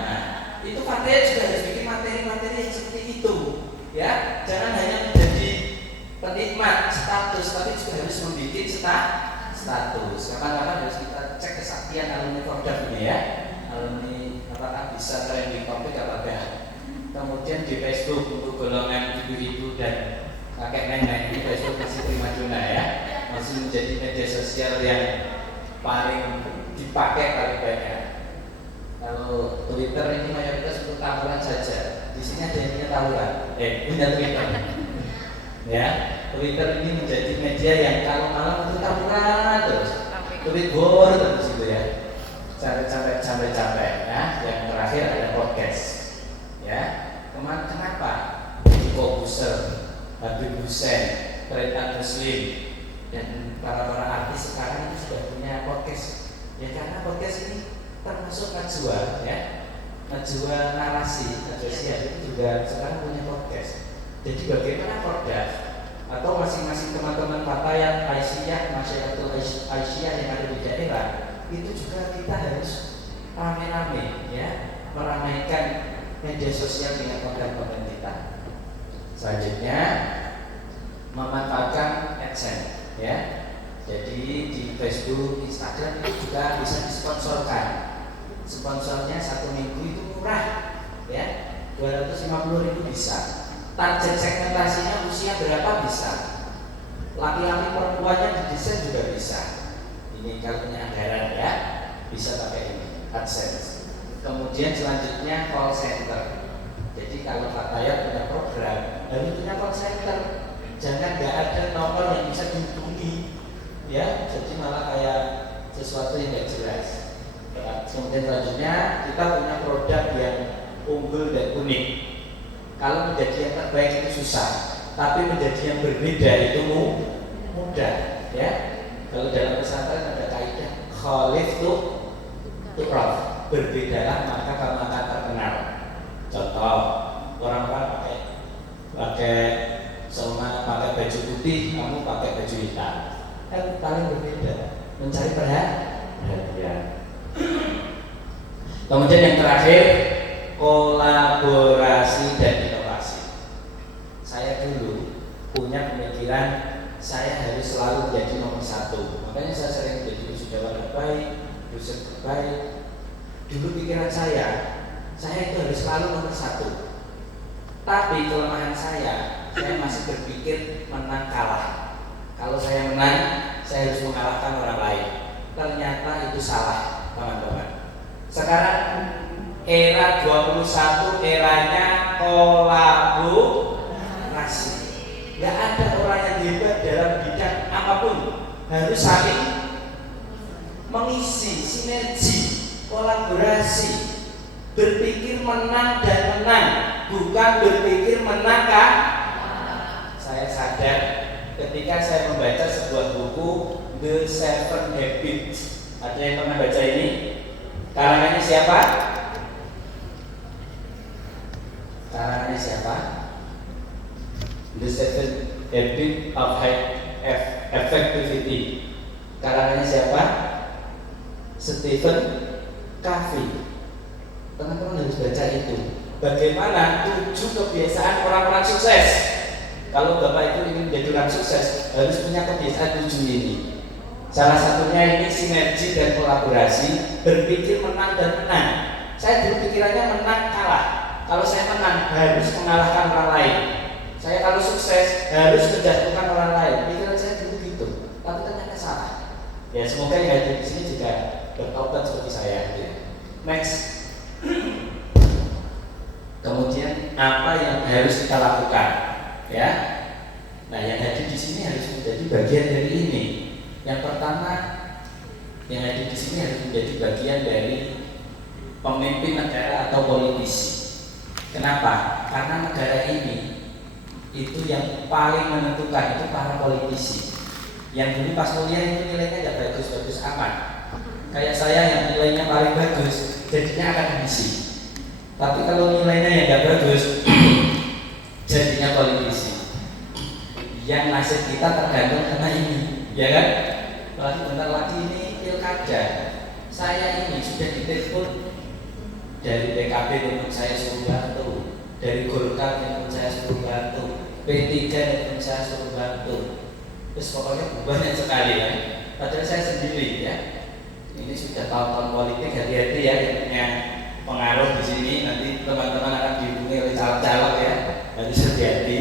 Nah, itu katanya juga harus bikin materi-materi yang seperti itu, ya. Jangan hanya menjadi penikmat status, tapi juga harus membuat status. Kapan-kapan harus kita cek kesaktian alumni Kodam ini ya. Alumni apakah bisa trending topik apa enggak? Kemudian di Facebook untuk golongan ibu-ibu dan kakek nenek, ini Facebook masih prima dona ya, masih menjadi media sosial yang paling dipakai paling banyak. Kalau Twitter ini mayoritas untuk tawuran saja. Di sini ada yang punya tawuran, punya Twitter. Ya, Twitter ini menjadi media yang kalau malam itu tawuran terus, tweet war terus gitu ya, sampai capek. Ya, yang terakhir ada podcast. Ya, kenapa? Kobuser, Habib Hussein, Perintah Muslim, dan para artis sekarang itu sudah punya podcast. Ya karena podcast ini termasuk najwa, ya, najwa narasi, najwa siap itu juga sekarang punya podcast. Jadi bagaimana Kodam atau masing-masing teman-teman Fatayat Aisyah, Masyarakat Aisyah yang ada di daerah itu juga kita harus rame-rame, ya, meramaikan media sosial dengan konten-konten kita. Selanjutnya memanfaatkan AdSense, ya. Jadi di Facebook, Instagram itu juga bisa disponsorkan. Sponsornya 1 minggu itu murah, ya, 250.000 bisa. Target segmentasinya usia berapa bisa. Laki-laki perempuannya didesain juga bisa. Ini kalau punya anggaran ya, bisa pakai ini AdSense. Kemudian selanjutnya call center. Jadi kalau Fatayat punya program, harus punya call center. Jangan nggak ada nomor yang bisa dihubungi, ya. Jadi malah kayak sesuatu yang nggak jelas. Kemudian selanjutnya kita punya produk yang unggul dan unik. Kalau menjadi yang terbaik itu susah, tapi menjadi yang berbeda itu mudah, ya. Kalau dalam pesantren ada kaidah khalif tu'raf, berbedalah maka kamu akan terkenal. Contoh, orang pakai sama pakai baju putih, kamu pakai baju hitam, kan paling berbeda, mencari perhatian. Kemudian yang terakhir, kolaborasi dan inovasi. Saya dulu punya pemikiran saya harus selalu menjadi nomor 1. Makanya saya sering menjadi wisudawan terbaik, dosen terbaik. Dulu pikiran saya itu harus selalu nomor 1. Tapi kelemahan saya masih berpikir menang kalah. Kalau saya menang, saya harus mengalahkan orang lain. Ternyata itu salah, teman-teman. Sekarang era 21 eranya kolaborasi. Gak ada orang yang hebat dalam bidang apapun, harus saling mengisi, sinergi, kolaborasi, berpikir menang dan menang, bukan berpikir menang saya sadar ketika saya membaca sebuah buku The Seven Habits. Ada yang pernah baca ini? Karangannya siapa? Karangannya siapa? The Seven Habits of High Effectivity. Karangannya siapa? Stephen Covey. Teman-teman harus baca itu. Bagaimana 7 kebiasaan orang-orang sukses. Kalau Bapak itu ingin menjadi orang sukses, harus punya kebiasaan 7 ini. Salah satunya ini sinergi dan kolaborasi, berpikir menang dan menang. Saya dulu pikirannya menang kalah. Kalau saya menang harus mengalahkan orang lain. Saya kalau sukses harus menjatuhkan orang lain. Pikiran saya dulu gitu. Tapi ternyata salah. Ya semoga yang hadir di sini juga bertobat seperti saya. Next. Kemudian apa yang harus kita lakukan, ya? Nah, yang hadir di sini harus menjadi bagian dari ini. Yang pertama, yang hadir di sini harus menjadi bagian dari pemimpin negara atau politisi. Kenapa? Karena negara ini itu yang paling menentukan itu para politisi. Yang dulu pas kuliah itu nilainya nggak bagus-bagus amat. Kayak saya yang nilainya paling bagus, jadinya akademisi. Tapi kalau nilainya yang nggak bagus, jadinya politisi. Yang nasib kita tergantung karena ini, ya kan? Lagi bentar lagi ini pilkada. Saya ini sudah ditelepon dari PKB untuk saya suruh bantu, dari Golkar untuk saya suruh bantu, P3 untuk saya suruh bantu. Terus pokoknya banyak sekali ya. Padahal saya sendiri ya. Ini sudah tahun-tahun politik, hati-hati ya yang punya pengaruh di sini. Nanti teman-teman akan dihubungi oleh caleg-caleg ya, harus hati-hati.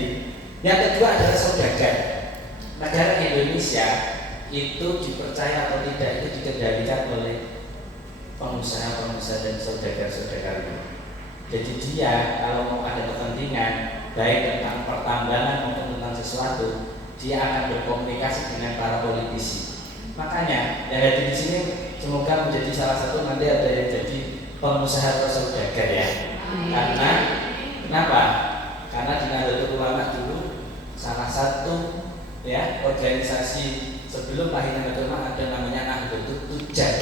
Yang kedua adalah saudagar. Negara Indonesia itu dipercaya atau tidak itu dikendalikan oleh pengusaha-pengusaha dan saudagar-saudagarnya. Jadi dia kalau mau ada kepentingan baik tentang pertambangan maupun tentang sesuatu, dia akan berkomunikasi dengan para politisi. Makanya yang ada di sini semoga menjadi salah satu nanti ada yang jadi pengusaha atau saudagar ya. Karena kenapa? Karena di Nahdlatul Ulama dulu salah satu ya organisasi sebelum lahirnya Nahdlatul Ulama ada namanya Nahdlatul Tujar,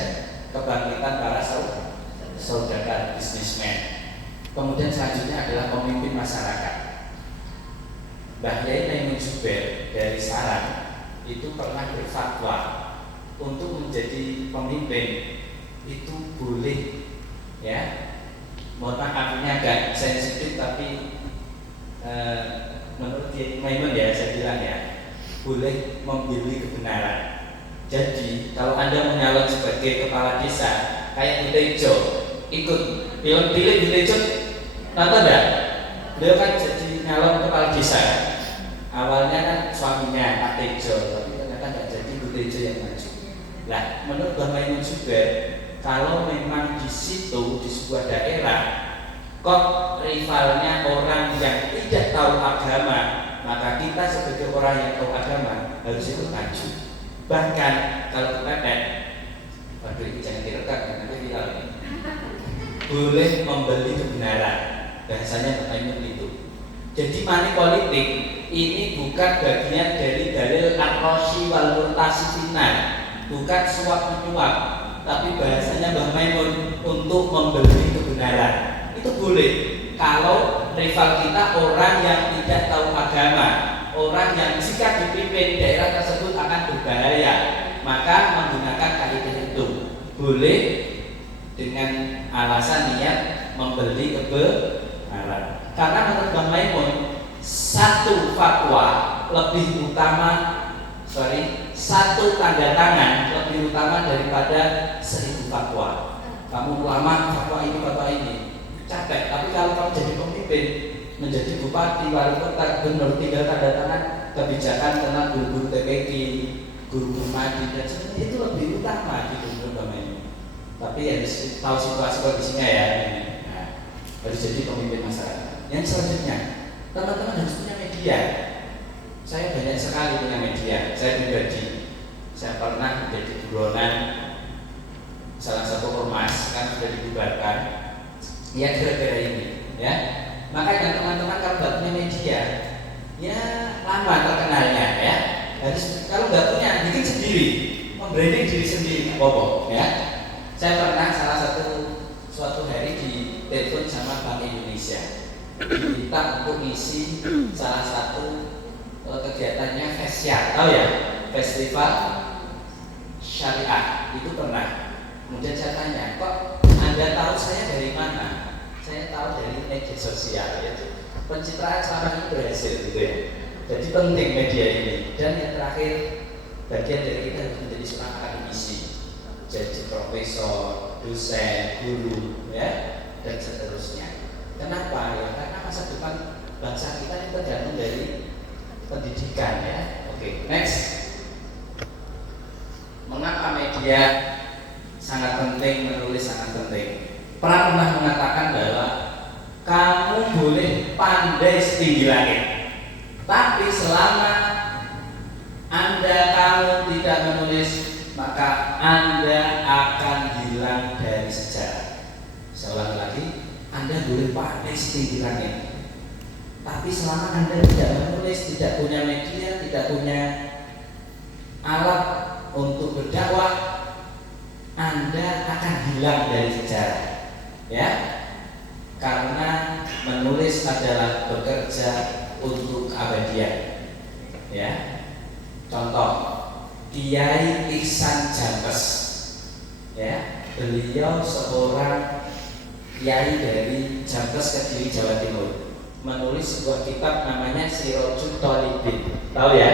kebangkitan para saudagar bisnismen. Kemudian selanjutnya adalah pemimpin masyarakat. Mbah Yai Maimun Zubair dari Saran itu pernah berfatwa untuk menjadi pemimpin itu boleh ya, mohon maaf ini agak sensitif tapi menurut Maimun ya saya bilang ya, boleh memilih kebenaran. Jadi kalau Anda menyalon sebagai kepala desa kayak Butejo, ikut pilih Butejo, nonton enggak? Beliau kan jadi nyalon kepala desa. Awalnya kan suaminya Pak Tejo, tapi ternyata nggak jadi Butejo yang maju. Nah, menurut Mbah Maimun Zubair, kalau memang di situ di sebuah daerah kok rivalnya orang yang tidak tahu agama, maka kita sebagai orang yang tahu agama harus ikut maju. Bahkan kalau kepepet, waduh ini jangan direkam nanti viral ini. Boleh membeli kebenaran, bahasanya Mbah Maimun itu. Jadi money politik ini bukan bagian dari dalil ar-rashi wal murtasifinan, bukan suap menyuap, tapi bahasanya Mbah Maimun untuk membeli kebenaran. Itu boleh kalau rival kita orang yang tidak tahu agama, orang yang jika dipimpin daerah tersebut akan berbahaya, maka menggunakan kaidah itu boleh dengan alasan niat membeli kebenaran. Karena menurut Mbah Maimun satu fatwa lebih utama, satu tanda tangan lebih utama daripada 1000 fatwa. Kamu ulama fatwa ini capek, tapi kalau kamu jadi pemimpin, menjadi bupati, wali kota, gubernur, tinggal tanda tangan kebijakan tentang guru-guru TPQ, guru-guru madi dan sebagainya, itu lebih utama gitu menurut Mbah Maimun. Tapi harus tahu situasi kondisinya ya. Nah, harus jadi pemimpin masyarakat. Yang selanjutnya, teman-teman harus punya media. Saya banyak sekali punya media. Saya pribadi, saya pernah menjadi buronan salah satu ormas, kan sudah dibubarkan. Ya gara-gara ini, ya. Makanya teman-teman kalau nggak punya media, ya lama terkenalnya ya. Harus kalau nggak punya bikin sendiri, membranding diri sendiri apa ya. Saya pernah suatu hari ditelepon sama Bank Indonesia, diminta untuk ngisi salah satu kegiatannya FESYA, tahu ya, Festival Syariah itu pernah. Kemudian saya tanya, kok Anda tahu saya dari mana? Saya tahu dari media sosial ya. Pencitraan selama ini berhasil gitu ya. Jadi penting media ini. Dan yang terakhir, bagian dari kita harus menjadi seorang akademisi, jadi profesor, dosen, guru, ya, dan seterusnya. Kenapa? Ya karena masa depan bangsa kita ini tergantung dari pendidikan ya. Oke, next. Mengapa media sangat penting, menulis sangat penting? Pernah mengatakan bahwa kamu boleh pandai setinggi langit, tapi selama kamu tidak menulis, maka Anda akan hilang dari sejarah. Saya ulangi lagi, Anda boleh pandai setinggi langit, tapi selama Anda tidak menulis, tidak punya media, tidak punya alat untuk berdakwah, Anda akan hilang dari sejarah. Ya, karena menulis adalah bekerja untuk keabadian. Ya, contoh Kiai Ihsan Jambes, ya, beliau seorang kiai dari Jambes, Kediri, Jawa Timur, menulis sebuah kitab namanya Sirajul Thalibin, tahu ya,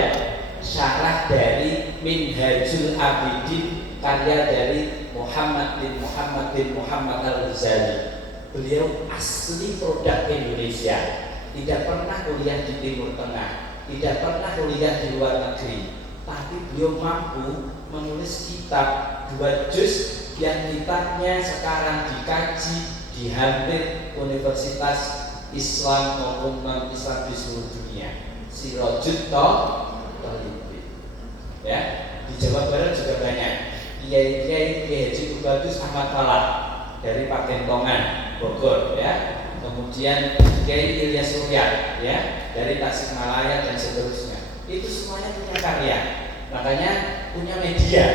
syarah dari Minhajul Abidin, karya dari Muhammad bin Muhammad Al-Ghazali. Beliau asli produk Indonesia, tidak pernah kuliah di Timur Tengah, tidak pernah kuliah di luar negeri, tapi beliau mampu menulis kitab 2 juz yang kitabnya sekarang dikaji di hampir universitas Islam maupun non-Islam di seluruh dunia. Sirajul Thalibin. Ya, di Jawa Barat juga banyak. Kiai Haji Bagus Ahmad Falah dari Pagentongan, Bogor, ya. Kemudian Kiai Ilyas Suryat, ya, dari Tasikmalaya dan seterusnya. Itu semuanya punya karya. Makanya punya media.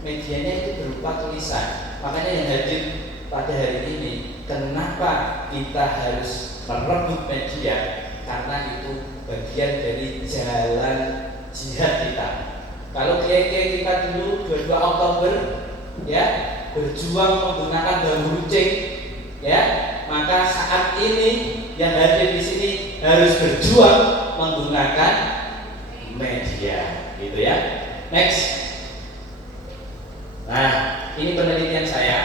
Medianya itu berupa tulisan. Makanya yang hadir pada hari ini, kenapa kita harus merebut media? Karena itu bagian dari jalan jihad kita. Kalau kiai kita dulu 22 Oktober, ya, berjuang menggunakan bambu runcing, ya, maka saat ini yang hadir di sini harus berjuang menggunakan media, gitu ya. Next. Nah, ini penelitian saya.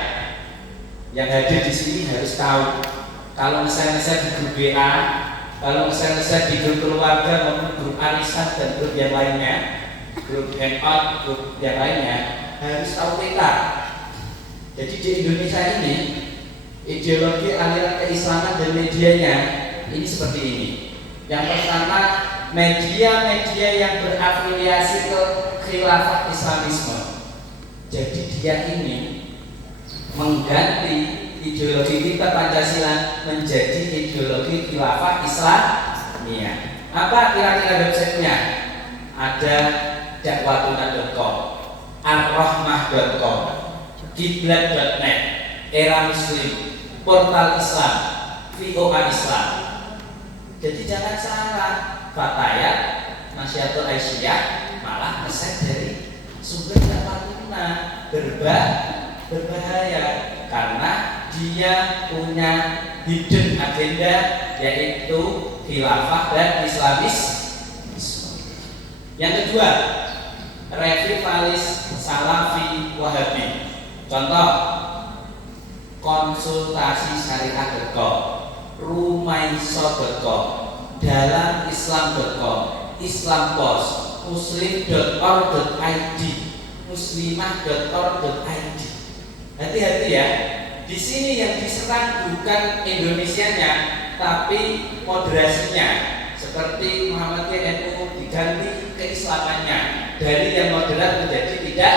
Yang hadir di sini harus tahu. Kalau misalnya saya di grup WA, kalau misalnya saya di grup keluarga maupun grup arisan dan grup yang lainnya, grup hangout, grup yang lainnya, harus tahu peta. Jadi di Indonesia ini ideologi aliran keislaman dan medianya ini seperti ini. Yang pertama, media-media yang berafiliasi ke khilafah Islamisme. Jadi dia ini mengganti ideologi kita Pancasila menjadi ideologi khilafah Islamiyah. Apa kira-kira websitenya? Ada dakwatuna.com, arrahmah.com, kiblat.net, Era Muslim, Portal Islam, VOA Islam. Jadi jangan salah, Fatayat, Nasyatul Aisyah malah ngeset dari sumber dakwatuna, berbahaya karena dia punya hidden agenda, yaitu khilafah dan Islamis. Yang kedua, revivalis Salafi Wahabi. Contoh, konsultasi syariah.com, rumaiso.com, dalanislam.com, islampost, muslim.org.id, muslimah.org.id. Hati-hati ya. Di sini yang diserang bukan Indonesianya, tapi moderasinya. Seperti Muhammadiyah NU diganti keislamannya dari yang moderat menjadi tidak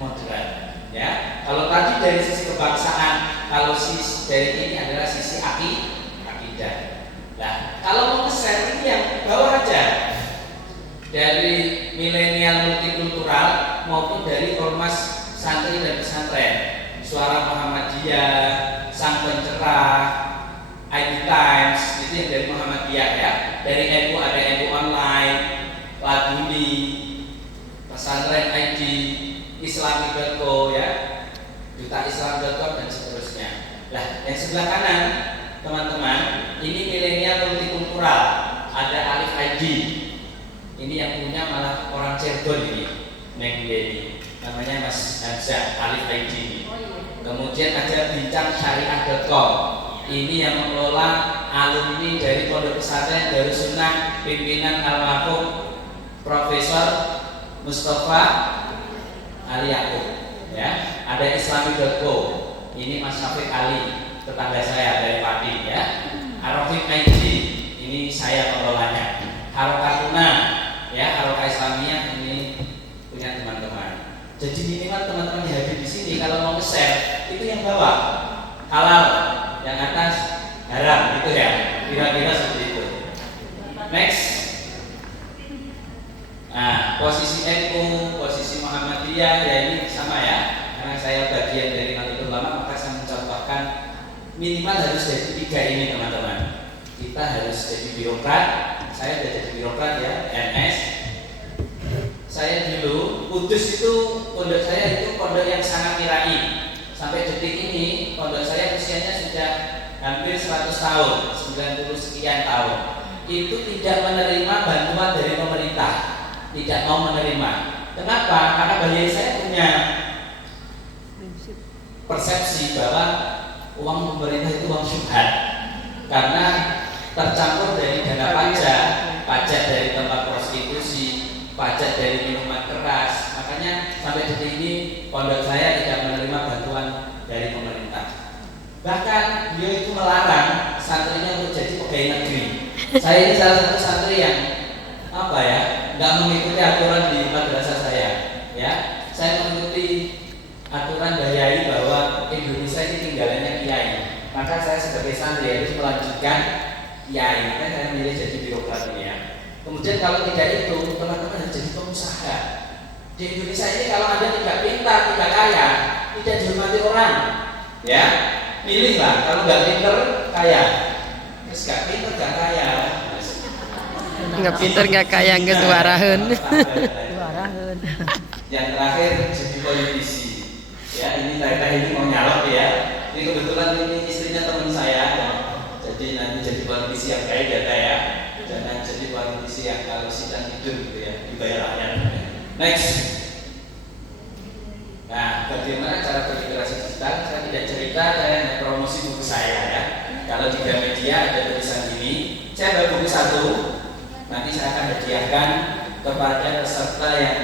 moderat. Ya, kalau tadi dari sisi kebangsaan, kalau sisi dari ini adalah sisi akidah. Nah, kalau mau nge-share ini yang bawah dari milenial multikultural maupun dari ormas santri dan pesantren, Suara Muhammadiyah, Sang Pencerah, ID Times, itu yang dari Muhammadiyah ya. Dari NU ada NU Online, Laduni, Pesantren ID, Islami.co ya, dutaislam.com dan seterusnya. Nah, yang sebelah kanan teman-teman, ini milenial multikultural, ada Alif ID. Ini yang punya malah orang Cirebon ini, ini namanya Mas Hamzah, Alif ID. Kemudian ada bincangsyariah.com. Ini yang mengelola alumni dari Pondok Pesantren Darussunnah pimpinan almarhum Profesor Mustafa Ali Yaakob. Ya, ada Islami.co. Ini Mas Syafiq Ali, tetangga saya dari Pati ya. Arofik ID, ini saya pengelolanya. Harokatuna, ya, Harokah Islamiyah ini punya teman-teman. Jadi minimal teman-teman yang hadir di sini kalau mau nge-share itu yang bawah halal, yang atas haram, gitu ya. Kira-kira seperti itu. Next. Nah, posisi NU, posisi Muhammadiyah ya ini sama ya. Karena saya bagian dari Nahdlatul Ulama, maka saya mencontohkan minimal harus jadi 3 ini teman-teman. Kita harus jadi birokrat. Saya sudah jadi birokrat ya, NS. Saya dulu Kudus itu pondok saya itu pondok yang sangat mirai. Sampai detik ini pondok saya usianya sudah hampir 100 tahun, 90 sekian tahun. Itu tidak menerima bantuan dari pemerintah. Tidak mau menerima. Kenapa? Karena bagi saya punya persepsi bahwa uang pemerintah itu uang syubhat. Karena tercampur dari dana pajak, pajak dari tempat prostitusi, pajak dari minuman keras. Makanya sampai detik ini pondok saya tidak menerima bantuan dari pemerintah. Bahkan beliau itu melarang santrinya untuk jadi pegawai negeri. Saya ini salah satu santri yang apa ya, nggak mengikuti aturan di madrasah saya. Ya, saya mengikuti aturan dayai bahwa Indonesia ini tinggalannya kiai. Maka saya sebagai santri harus melanjutkan kiai. Maka saya memilih jadi birokrat ini ya. Kemudian kalau tidak itu, teman-teman harus jadi pengusaha. Di Indonesia ini kalau Anda tidak pintar, tidak kaya, tidak dihormati orang, ya, milihlah. Kalau nggak pintar, kaya. Terus nggak pintar, nggak kaya. Nggak pinter, nggak kaya, nggak suarahan. Yang terakhir jadi politisi. Ya, ini tadi ini mau nyalok ya. Ini kebetulan ini istrinya teman saya. Jadi nanti jadi politisi yang baik ya, ya. Jangan jadi politisi yang kalau sidang hidup gitu ya, dibayar rakyat. Next. Nah, bagaimana cara berliterasi digital? Saya tidak cerita, saya hanya promosi buku saya ya. Kalau di Gramedia ada tulisan ini, saya bawa buku 1. Nanti saya akan hadiahkan kepada peserta yang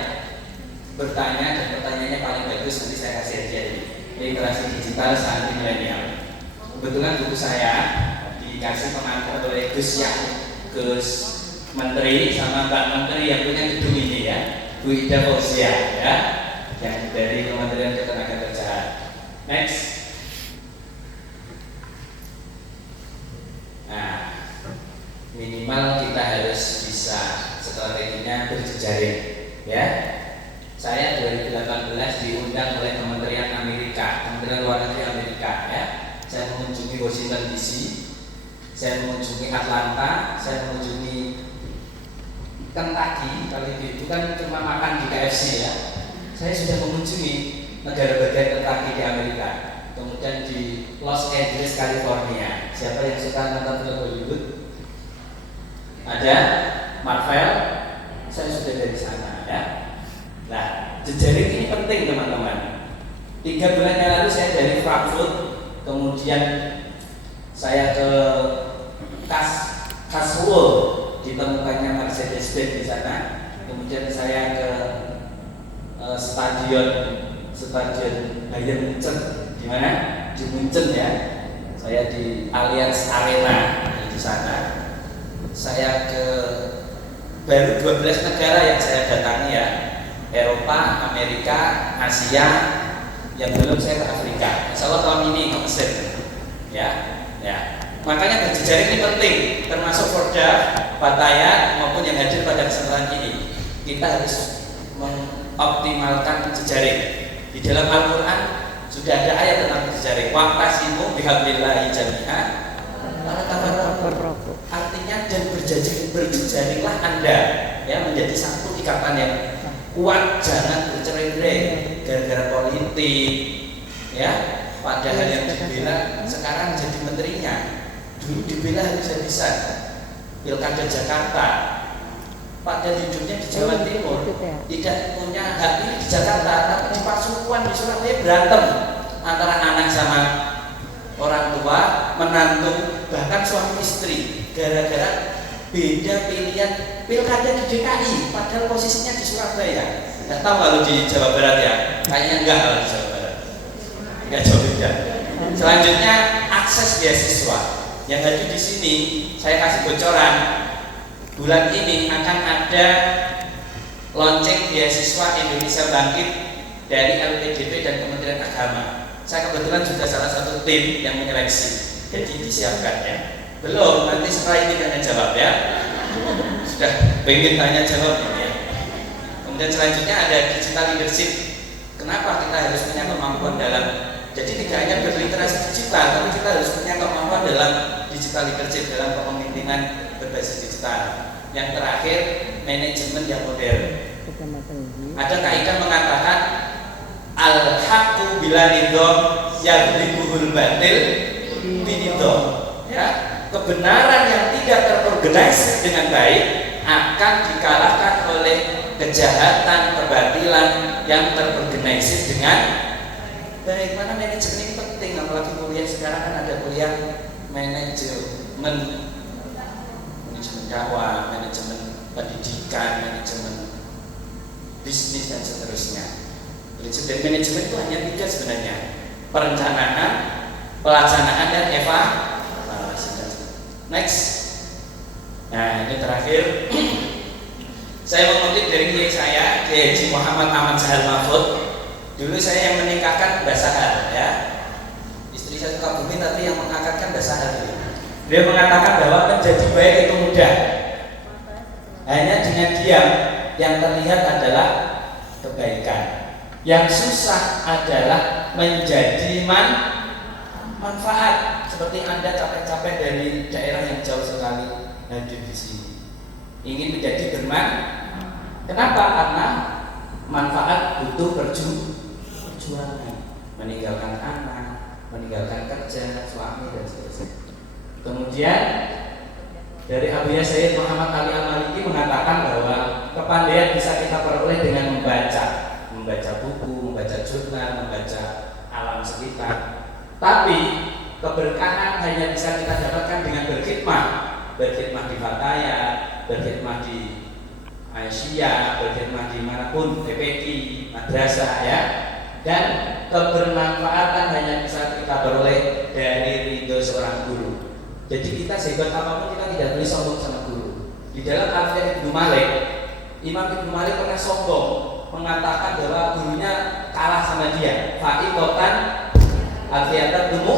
bertanya dan pertanyaannya paling bagus. Nanti saya kasih hadiah ini. Literasi digital santri milenial. Kebetulan buku saya dikasih pengantar oleh Gus Yakub, Gus Menteri sama Mbak Menteri yang punya gedung ini ya, Bu Ida Fauzia ya, yang dari Kementerian Ketenagakerjaan. Next. Nah, minimal kita harus bisa strateginya berjejaring ya. Saya 2018 diundang oleh Kementerian Amerika, Kementerian Luar Negeri Amerika ya. Saya mengunjungi Washington DC, saya mengunjungi Atlanta, saya mengunjungi Kentucky. Kalau itu kan cuma makan di KFC ya. Saya sudah mengunjungi negara bagian Kentucky di Amerika. Kemudian di Los Angeles, California. Siapa yang suka nonton film Hollywood? Ada Marvel. Saya sudah dari sana ya. Nah, jejaring ini penting teman-teman. 3 bulan yang lalu saya dari Frankfurt, kemudian saya ke Karlsruhe, ditemukannya Mercedes-Benz di sana. Kemudian saya ke stadion Bayern Munchen, di mana? Di Munchen ya. Saya di Allianz Arena di sana. Saya ke baru 12 negara yang saya datangi ya. Eropa, Amerika, Asia, yang belum saya ke Afrika. Insya Allah tahun ini ke Mesir, ya. Makanya berjejaring ini penting, termasuk Forda, Bataya maupun yang hadir pada kesempatan ini. kita harus mengoptimalkan jejaring. Di dalam Al-Quran sudah ada ayat tentang jejaring. Waqtasimu bihablillahi jami'an wala tafarraqu. Artinya dan berjejaringlah Anda, ya, menjadi satu ikatan yang kuat, jangan bercerai-berai gara-gara politik, ya. Padahal yang dibela sekarang jadi menterinya, dulu dibela habis-habisan Pilkada Jakarta, padahal hidupnya di Jawa Timur, tidak punya hak pilih di Jakarta, tapi di Pasuruan, di Surabaya berantem antara anak sama orang tua, menantu, bahkan suami istri, gara-gara beda pilihan pilkada di DKI, padahal posisinya di Surabaya. Nggak tahu kalau di Jawa Barat ya, kayaknya enggak kalau di Jawa Barat, nggak jauh beda. Selanjutnya akses beasiswa. Yang hadir di sini saya kasih bocoran, bulan ini akan ada launching beasiswa Indonesia Bangkit dari LPDP dan Kementerian Agama. Saya kebetulan juga salah satu tim yang menyeleksi, jadi disiapkan ya. Belum, nanti setelah ini tanya jawab ya. Sudah pengen tanya jawab ini ya. Kemudian selanjutnya ada digital leadership. Kenapa kita harus punya kemampuan dalam, jadi tidak hanya berliterasi digital, tapi kita harus punya kemampuan dalam digital leadership, dalam kepemimpinan berbasis digital. Yang terakhir, manajemen yang modern. Ada kaidah mengatakan al-haqqu bila nidham yaghlibuhul batil binidham. Ya, kebenaran yang tidak terorganisir dengan baik akan dikalahkan oleh kejahatan, kebatilan yang terorganisir dengan baik. Mana manajemen ini penting, apalagi kuliah sekarang kan ada kuliah manajemen dakwah, manajemen pendidikan, manajemen bisnis dan seterusnya. Prinsip dari manajemen itu hanya 3 sebenarnya: perencanaan, pelaksanaan, dan evaluasi. Next. Nah, ini terakhir. Saya mengutip dari kiai saya, Kiai Haji Muhammad Ahmad Sahal Mahfud. Dulu saya yang menikahkan Mbah Sahal, ya. Istri saya suka bumi, tapi yang mengangkatkan Mbah Sahal. Dia mengatakan bahwa menjadi baik itu mudah. Hanya dengan diam, yang terlihat adalah kebaikan. Yang susah adalah menjadi manfaat. Seperti Anda capek-capek dari daerah yang jauh sekali hadir di sini, ingin menjadi bermanfaat. Kenapa? Karena manfaat butuh perjuangan, meninggalkan anak, meninggalkan kerja, suami, dan seterusnya. Kemudian dari Abu Sayyid Muhammad Ali Al-Maliki mengatakan bahwa kepandaian bisa kita peroleh dengan membaca buku, membaca jurnal, membaca alam sekitar. Tapi keberkahan hanya bisa kita dapatkan dengan berkhidmah di Fataya, berkhidmah di Aisyah, berkhidmah di manapun, PPT, madrasah, ya. Dan kebermanfaatan hanya bisa kita peroleh dari ridho seorang guru. Jadi kita sehebat apapun kita tidak boleh sombong sama guru. Di dalam Alfiah Ibnu Malik, Imam Ibnu Malik pernah sombong mengatakan bahwa gurunya kalah sama dia. Fa'iqatan Alfiah Ibnu,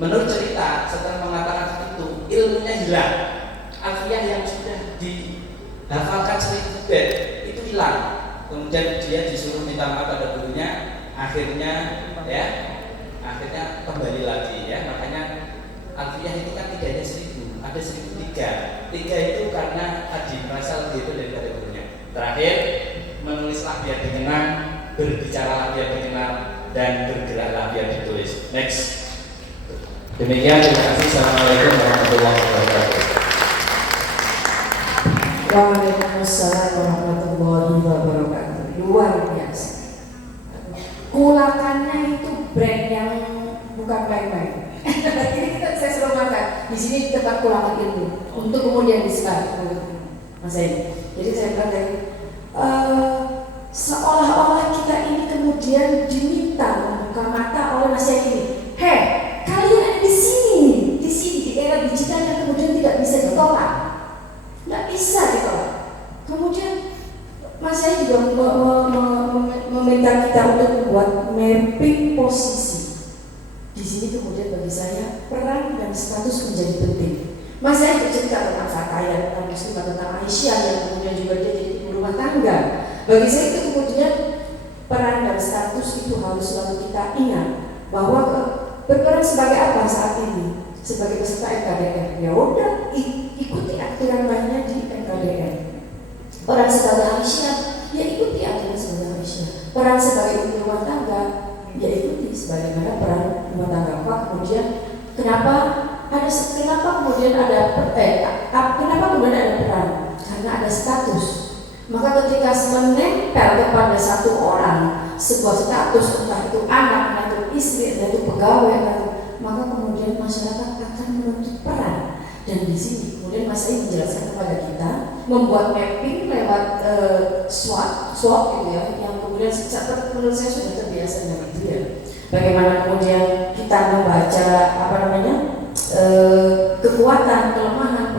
menurut cerita setelah mengatakan itu ilmunya hilang. Alfiah yang sudah dihafalkan 1000 bait itu hilang. Kemudian dia disuruh minta maaf pada gurunya, akhirnya kembali lagi, ya. Makanya Alfiah itu kan tidak hanya 1000, ada 1003. 3 itu karena tadi merasa lebih itu daripada gurunya. Terakhir, menulislah biar dikenang, berbicaralah biar dikenal, dan bergeraklah biar ditulis. Next. Demikian, terima kasih. Assalamualaikum warahmatullahi wabarakatuh. Waalaikumsalam warahmatullahi wabarakatuh. Luar biasa. Kulakannya itu brand yang bukan main-main. Ini saya suruh makan. Di sini tempat kulakan ilmu untuk kemudian disebar. Mas Edi. Jadi saya bilang tadi, seolah-olah kita ini kemudian diminta membuka mata oleh Mas Edi. Hei, kalian ada di sini di era digital yang kemudian tidak bisa ditolak. Nggak bisa ditolak. Kemudian Mas saya juga meminta kita untuk membuat mapping posisi. Di sini kemudian bagi saya peran dan status menjadi penting. Mas saya bercerita tentang Fataya, tentang Muslimah, tentang Aisyah yang kemudian juga dia jadi ibu rumah rumah tangga. Bagi saya itu kemudian peran dan status itu harus selalu kita ingat bahwa berperan sebagai apa saat ini? Sebagai peserta NKDN. Ya udah, ikuti aturan mainnya di NKDN. Peran sebagai Aisyah, ya ikuti aturan sebagai Aisyah. Peran sebagai ibu rumah tangga, ya ikuti sebagaimana peran rumah tangga. Kemudian kenapa kemudian ada peran? Karena ada status. Maka ketika menempel kepada satu orang sebuah status, entah itu anak, entah itu istri, entah itu pegawai, maka kemudian masyarakat akan menuntut peran. Dan di sini kemudian Mas Ai menjelaskan kepada kita, membuat mapping lewat SWOT gitu ya, yang kemudian menurut saya sudah terbiasa dengan itu ya. Bagaimana kemudian kita membaca kekuatan, kelemahan,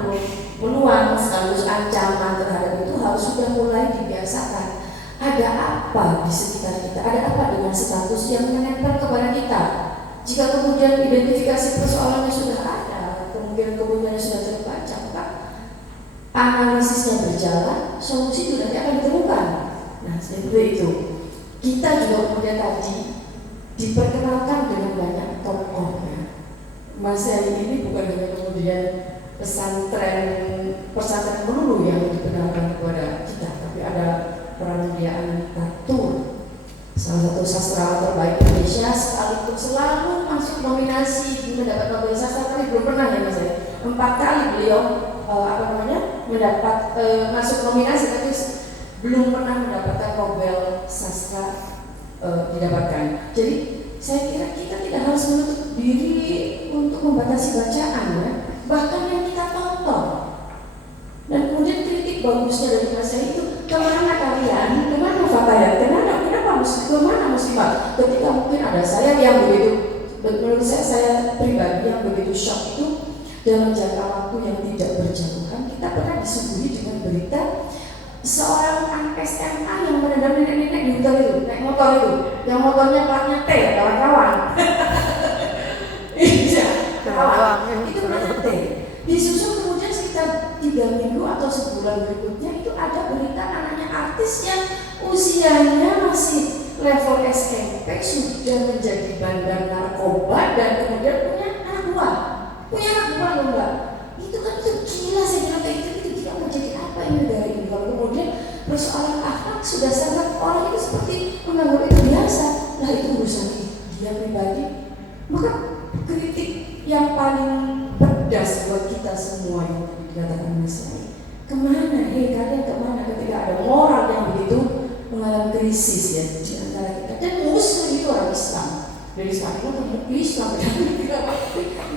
peluang, sekaligus ancaman terhadap itu harus sudah mulai dibiasakan. Ada apa di sekitar kita? Ada apa dengan status yang menempel kepada kita? Jika kemudian identifikasi persoalannya sudah ada, kemudiannya sudah terbaca, maka analisisnya berjalan, solusi itu nanti akan ditemukan. Nah, seperti itu. Kita juga kemudian tadi diperkenalkan dengan banyak tokoh ya. Mas Heri ini bukan hanya kemudian pesantren melulu yang diperkenalkan kepada kita, tapi ada Pranediaan Tatur, salah satu sastrawan terbaik Indonesia, sekalipun selalu masuk nominasi mendapat Nobel Sastra, tapi belum pernah ya Mas Heri. 4 kali beliau mendapat masuk nominasi, tapi belum pernah mendapatkan Nobel Sastra didapatkan. Jadi saya kira kita tidak harus menutup diri untuk membatasi bacaan ya, bahkan yang kita tonton. Dan kemudian kritik bagusnya dari Mas Heri itu, kemana kalian, kemana Fatayat, kenapa muslimat? Ketika mungkin ada saya yang begitu, menurut saya pribadi yang begitu shock itu dalam jangka waktu yang tidak berjauhan. Kita pernah disuguhi dengan berita seorang anak SMA yang menendang nenek-nenek di hutan itu, naik motor itu, yang motornya platnya T, kawan-kawan. Iya, kawan. Itu platnya T. Disusul kemudian sekitar 3 minggu atau sebulan berikutnya itu ada berita anaknya artis yang usianya masih level SMP sudah menjadi bandar narkoba dan kemudian punya anak buah loh Mbak. Itu kan itu gila, saya bilang kayak itu tidak menjadi apa ini dari ini. Kalau kemudian persoalan akhlak sudah sangat, orang itu seperti menganggap itu biasa, nah itu urusan dia pribadi. Maka kritik yang paling pedas buat kita semua yang dikatakan Mas Heri, kemana? Kalian kemana ketika ada moral yang begitu mengalami krisis ya di antara kita? Dan muslim itu orang Islam. Dari sekarang itu Islam dan tidak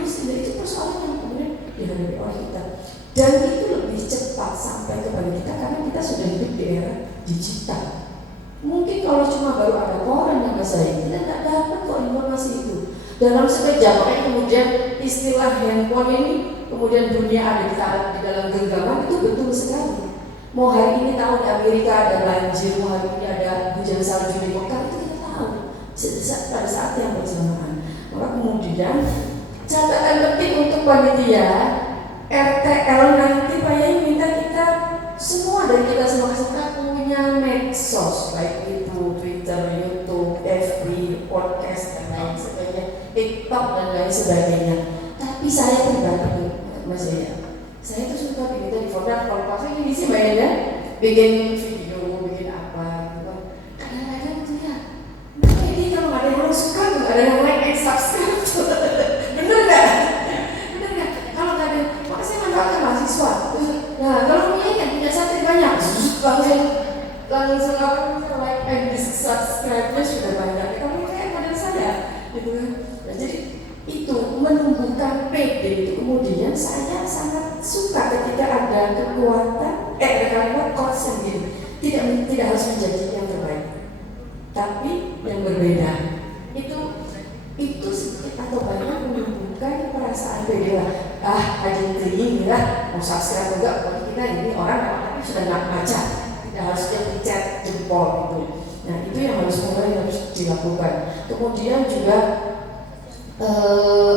muslim, itu persoalan yang kemudian dihadapi oleh kita. Dan itu lebih cepat sampai kepada kita karena kita sudah hidup di era digital. Mungkin kalau cuma baru ada koran yang Mas Heri, kita nggak dapat kok informasi itu. Dalam sekejap, makanya kemudian istilah handphone ini kemudian dunia ada di dalam genggaman, itu betul sekali. Mau hari ini tahu di Amerika ada banjir, mau hari ini ada hujan salju di Mekah, itu kita tahu pada saat yang bersamaan. Maka kemudian catatan penting untuk panitia RTL nanti Pak Yai minta kita semua dari kita semua punya medsos, baik itu Twitter, YouTube, FB, podcast dan lain sebagainya, TikTok dan lain sebagainya. Tapi saya pribadi Mas Yaya, saya tuh suka bikin di folder. Kalau pakai ini sih Mbak Yaya bikin video, bikin apa gitu. Kadang-kadang tuh ya, ini kalau nggak ada yang suka tuh, ada yang like and subscribe tuh. Bener nggak? Kalau nggak ada, maka saya manfaatkan mahasiswa. Nah kalau punya santri banyak, langsung like and subscribe-nya sudah banyak. Kamu kayak model saya, gitu kan? Nah, jadi itu menumbuhkan PD itu. Kemudian saya sangat suka ketika ada kekuatan kalimat konsen gitu. Tidak harus menjadi yang terbaik, tapi yang berbeda. Itu sedikit atau banyak menumbuhkan perasaan PD lah. Aja ini lah, mau subscribe enggak? Kalau kita ini orang tapi sudah nggak baca, tidak harus dia pencet jempol gitu. Nah itu yang harus dilakukan. Kemudian juga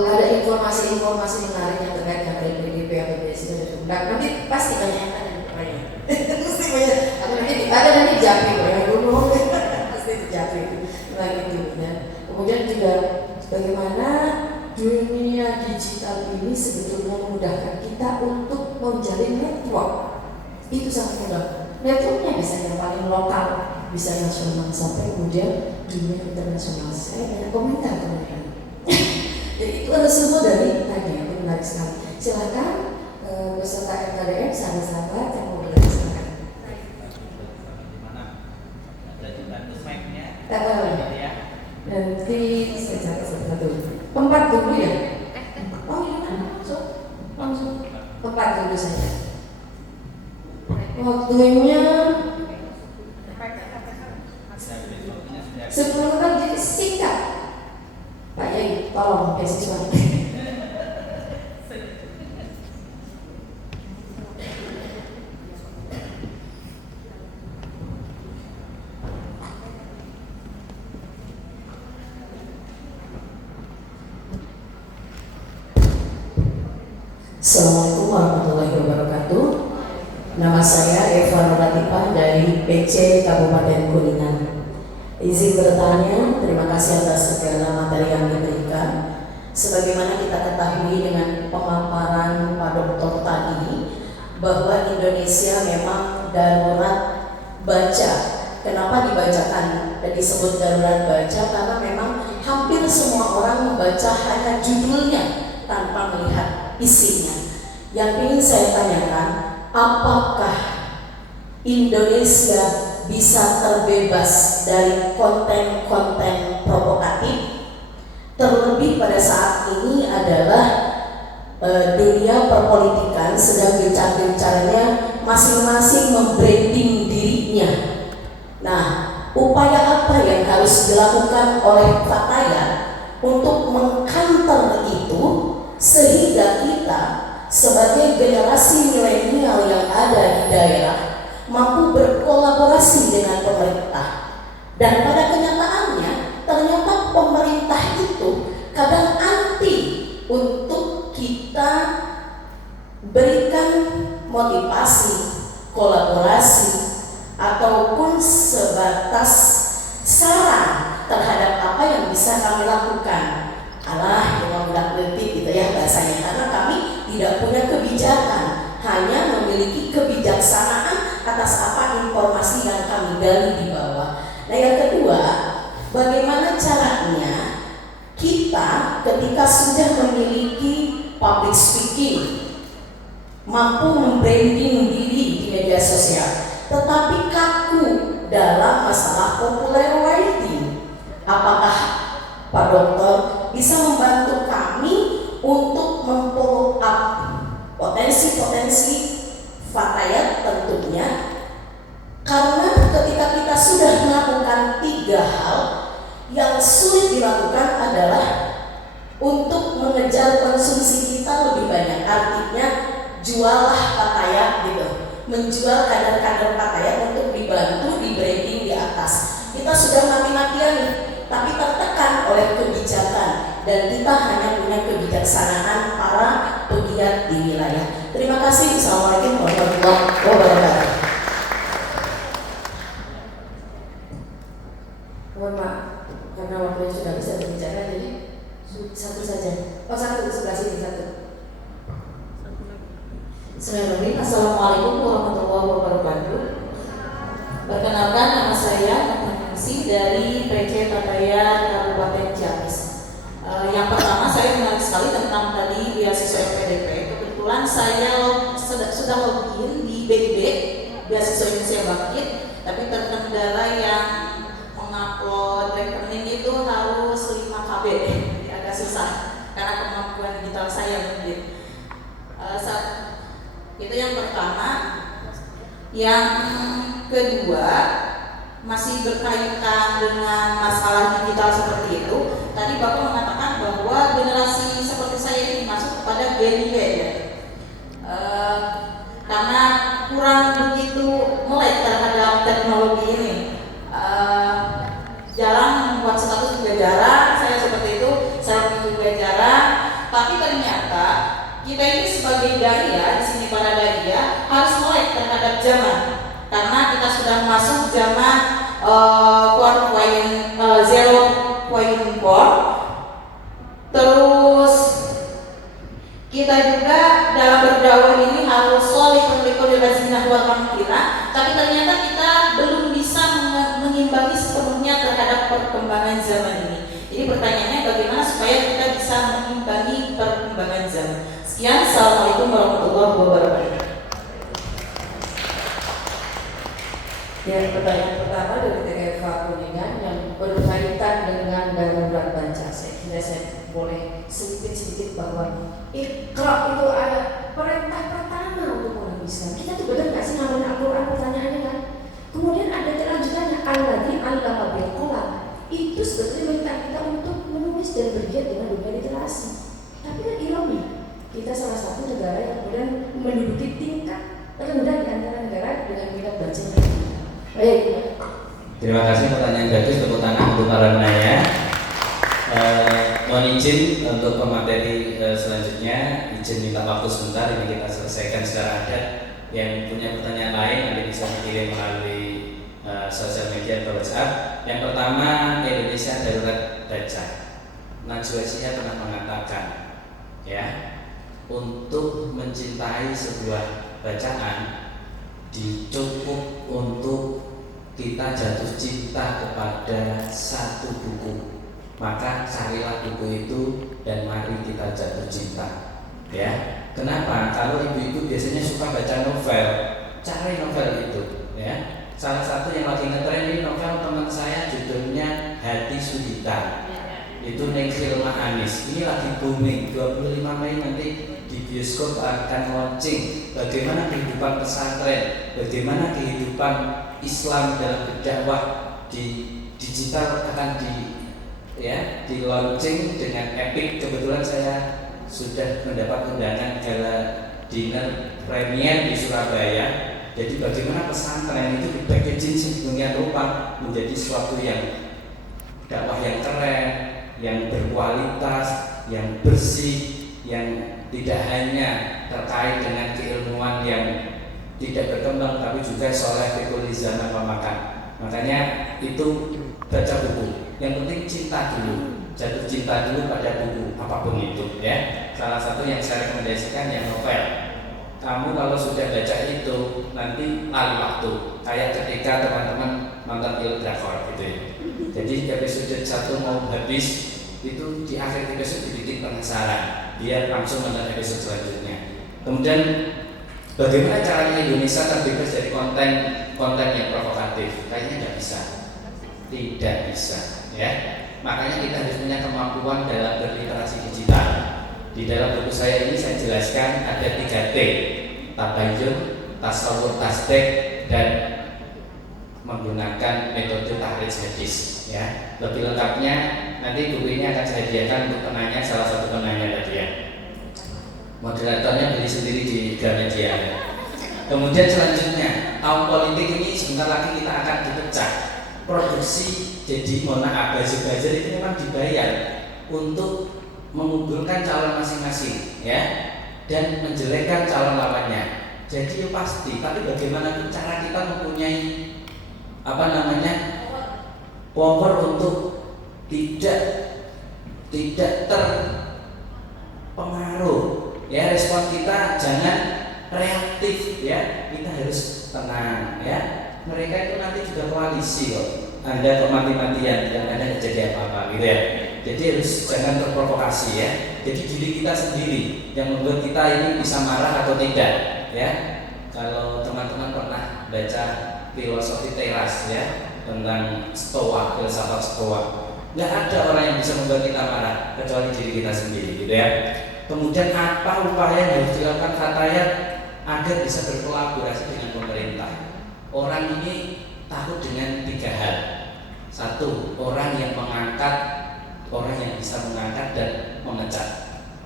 ada informasi-informasi menarik yang terkait dengan PDP atau BSI dan nanti pasti banyak yang tanya. Mesti banyak. Atau nanti Japri kok ya dulu pasti itu Japri gitu ya. Kemudian juga bagaimana dunia digital ini sebetulnya memudahkan kita untuk menjalin network. Itu sangat mudah. Networknya bisa yang paling lokal, bisa nasional sampai kemudian dunia internasional. Saya banyak komentar kemudian. Jadi itu adalah semua dari tadi yang menarik sekali. Silakan peserta RKDM, sahabat-sahabat yang mau belajar silakan. Nanti saya catat satu. Tempat dulu ya. Oh iya, langsung tempat dulu saja. Waktunya 10 menit, jadi singkat. Pak Yai, tolong beasiswa. Assalamualaikum warahmatullahi wabarakatuh. Nama saya Eva Nuratifah dari PC Kabupaten Kuningan. Izin bertanya, terima kasih atas segala materi yang diberikan. Sebagaimana kita ketahui dengan pemaparan Pak Dokter tadi, bahwa Indonesia memang darurat baca. Kenapa dibacakan dan disebut darurat baca? Karena memang hampir semua orang membaca hanya judulnya tanpa melihat isinya. Yang ingin saya tanyakan, apakah Indonesia bisa terbebas dari konten-konten provokatif? Terlebih pada saat ini adalah dunia perpolitikan sedang gencar-gencarnya masing-masing membranding dirinya. Nah, upaya apa yang harus dilakukan oleh Fatayat untuk mengcounter itu sehingga kita sebagai generasi milenial yang ada di daerah mampu berkolaborasi dengan pemerintah. Dan pada kenyataannya ternyata pemerintah itu kadang anti untuk kita berikan motivasi, kolaborasi, ataupun sebatas saran terhadap apa yang bisa kami lakukan. Alah, cuma udah kritik gitu ya bahasanya, karena kami tidak punya kebijakan, hanya memiliki kebijaksanaan atas apa informasi yang kami gali di bawah. Nah, yang kedua, bagaimana caranya kita ketika sudah memiliki public speaking, mampu membranding diri di media sosial, tetapi kaku dalam masalah popular writing? Apakah Pak Dokter bisa membantu kami untuk memfollow up potensi-potensi Fatayat tentunya? Karena ketika kita sudah melakukan 3 hal, yang sulit dilakukan adalah untuk mengejar konsumsi kita lebih banyak. Artinya jualah Fatayat gitu, menjual kader-kader Fatayat untuk dibantu di branding di atas. Kita sudah mati-matian nih, tapi tertekan oleh kebijakan, dan kita hanya punya kebijaksanaan para pegiat di wilayah. Terima kasih. Assalamualaikum warahmatullahi wabarakatuh. Mohon maaf karena waktunya sudah bisa berbicara, jadi satu saja. Oh, satu sebelah sini satu. Assalamualaikum warahmatullahi wabarakatuh. Perkenalkan, nama saya Nasi dari PC Fatayat Kabupaten Ciamis. Yang pertama, saya menarik sekali tentang tadi beasiswa FPDP. Kebetulan saya sudah login di BIB, beasiswa Indonesia Bangkit, tapi terkendala yang mengupload rekening itu harus 5 KB, jadi agak susah karena kemampuan digital saya mungkin. Itu yang pertama. Yang kedua, masih berkaitan dengan masalah digital seperti itu. Tadi Bapak mengatakan bahwa generasi seperti saya ini masuk kepada Gen Y ya. Karena kurang begitu melek terhadap teknologi ini. Jarang membuat status juga jarang, saya seperti itu, saya juga jarang. Tapi ternyata kita ini sebagai daya, di sini para daya harus melek terhadap zaman. karena kita sudah masuk zaman 4.0.4. Terus kita juga dalam berdakwah ini harus solihun likulli razinah wal amkinah, tapi ternyata kita belum bisa mengimbangi sepenuhnya terhadap perkembangan zaman ini. Jadi pertanyaannya bagaimana supaya kita bisa mengimbangi perkembangan zaman. Sekian, assalamualaikum warahmatullahi wabarakatuh. Ya, pertanyaan pertama dari TFA Kuningan yang berkaitan dengan darurat baca. Saya kira saya boleh sedikit bahwa Iqra itu ada perintah pertama untuk orang Islam. Kita tuh benar nggak sih ngalamin Al-Quran, pertanyaannya kan? Kemudian ada lanjutannya, alladzi 'allama bil qalam. Itu sebetulnya minta kita untuk menulis dan bergiat dengan dunia literasi. Tapi kan ironi, kita salah satu negara yang kemudian menduduki tingkat rendah di antara negara dengan minat bacanya. Baik. Terima kasih, pertanyaan bagus, tepuk tangan untuk para penanya. Mohon izin untuk pemateri selanjutnya, izin minta waktu sebentar, ini kita selesaikan secara adat. Yang punya pertanyaan lain nanti bisa dikirim melalui sosial media atau WhatsApp. Yang pertama, Indonesia darurat baca. Najwa Shihab pernah mengatakan, ya, untuk mencintai sebuah bacaan cukup untuk kita jatuh cinta kepada satu buku, maka carilah buku itu dan mari kita jatuh cinta. Ya, kenapa? Kalau ibu-ibu biasanya suka baca novel, cari novel itu. Ya, salah satu yang lagi ngetren ini novel teman saya, judulnya Hati Sulita. Itu Nengkil Anis. Ini lagi booming. 25 Mei nanti di bioskop akan launching bagaimana kehidupan pesantren, bagaimana kehidupan Islam dalam berdakwah di digital akan di launching dengan epic. Kebetulan saya sudah mendapat undangan gala dinner premier di Surabaya. Jadi bagaimana pesantren itu dipackaging sedemikian rupa menjadi sesuatu yang dakwah yang keren, yang berkualitas, yang bersih, yang tidak hanya terkait dengan keilmuan yang tidak berkembang, tapi juga soleh fikulizan apa makan. Makanya itu baca buku. Yang penting cinta dulu, jatuh cinta dulu pada buku apapun itu, ya. Salah satu yang saya rekomendasikan yang novel. Kamu kalau sudah baca itu nanti lari waktu, kayak ketika teman-teman nonton film drakor gitu ya. Jadi episode 1 mau habis, itu di akhir episode dibikin penasaran, biar langsung nonton episode selanjutnya. Kemudian bagaimana caranya Indonesia terbebas dari konten yang provokatif? Kayaknya tidak bisa, ya. Makanya kita harus punya kemampuan dalam berliterasi digital. Di dalam buku saya ini saya jelaskan ada 3T: tabayun, tasawur, tasdik, dan menggunakan metode tahrij hadis. Ya, lebih lengkapnya nanti buku ini akan saya hadiahkan untuk penanya, salah satu penanya tadi ya. Moderatornya beli sendiri di Gramedia. Kemudian selanjutnya, tahun politik ini sebentar lagi kita akan dipecah. Produksi jadi mohon maaf, buzzer itu memang dibayar untuk mengunggulkan calon masing-masing, ya, dan menjelekkan calon lawannya. Jadi pasti, tapi bagaimana cara kita mempunyai power untuk tidak terpengaruh, ya, respon kita jangan reaktif, ya, kita harus tenang, ya. Mereka itu nanti juga koalisi kok. Anda kok mati-matian dan Anda tidak jadi apa-apa gitu ya. Jadi harus jangan terprovokasi, ya. Jadi diri kita sendiri yang membuat kita ini bisa marah atau tidak, ya. Kalau teman-teman pernah baca filosofi teras, ya, tentang Stoa, filsafat Stoa, nggak ada orang yang bisa membuat kita marah kecuali diri kita sendiri, gitu ya. Kemudian apa upaya yang harus dilakukan Fatayat agar bisa berkolaborasi dengan pemerintah? Orang ini takut dengan 3 hal. 1, orang yang mengangkat, orang yang bisa mengangkat dan memecat.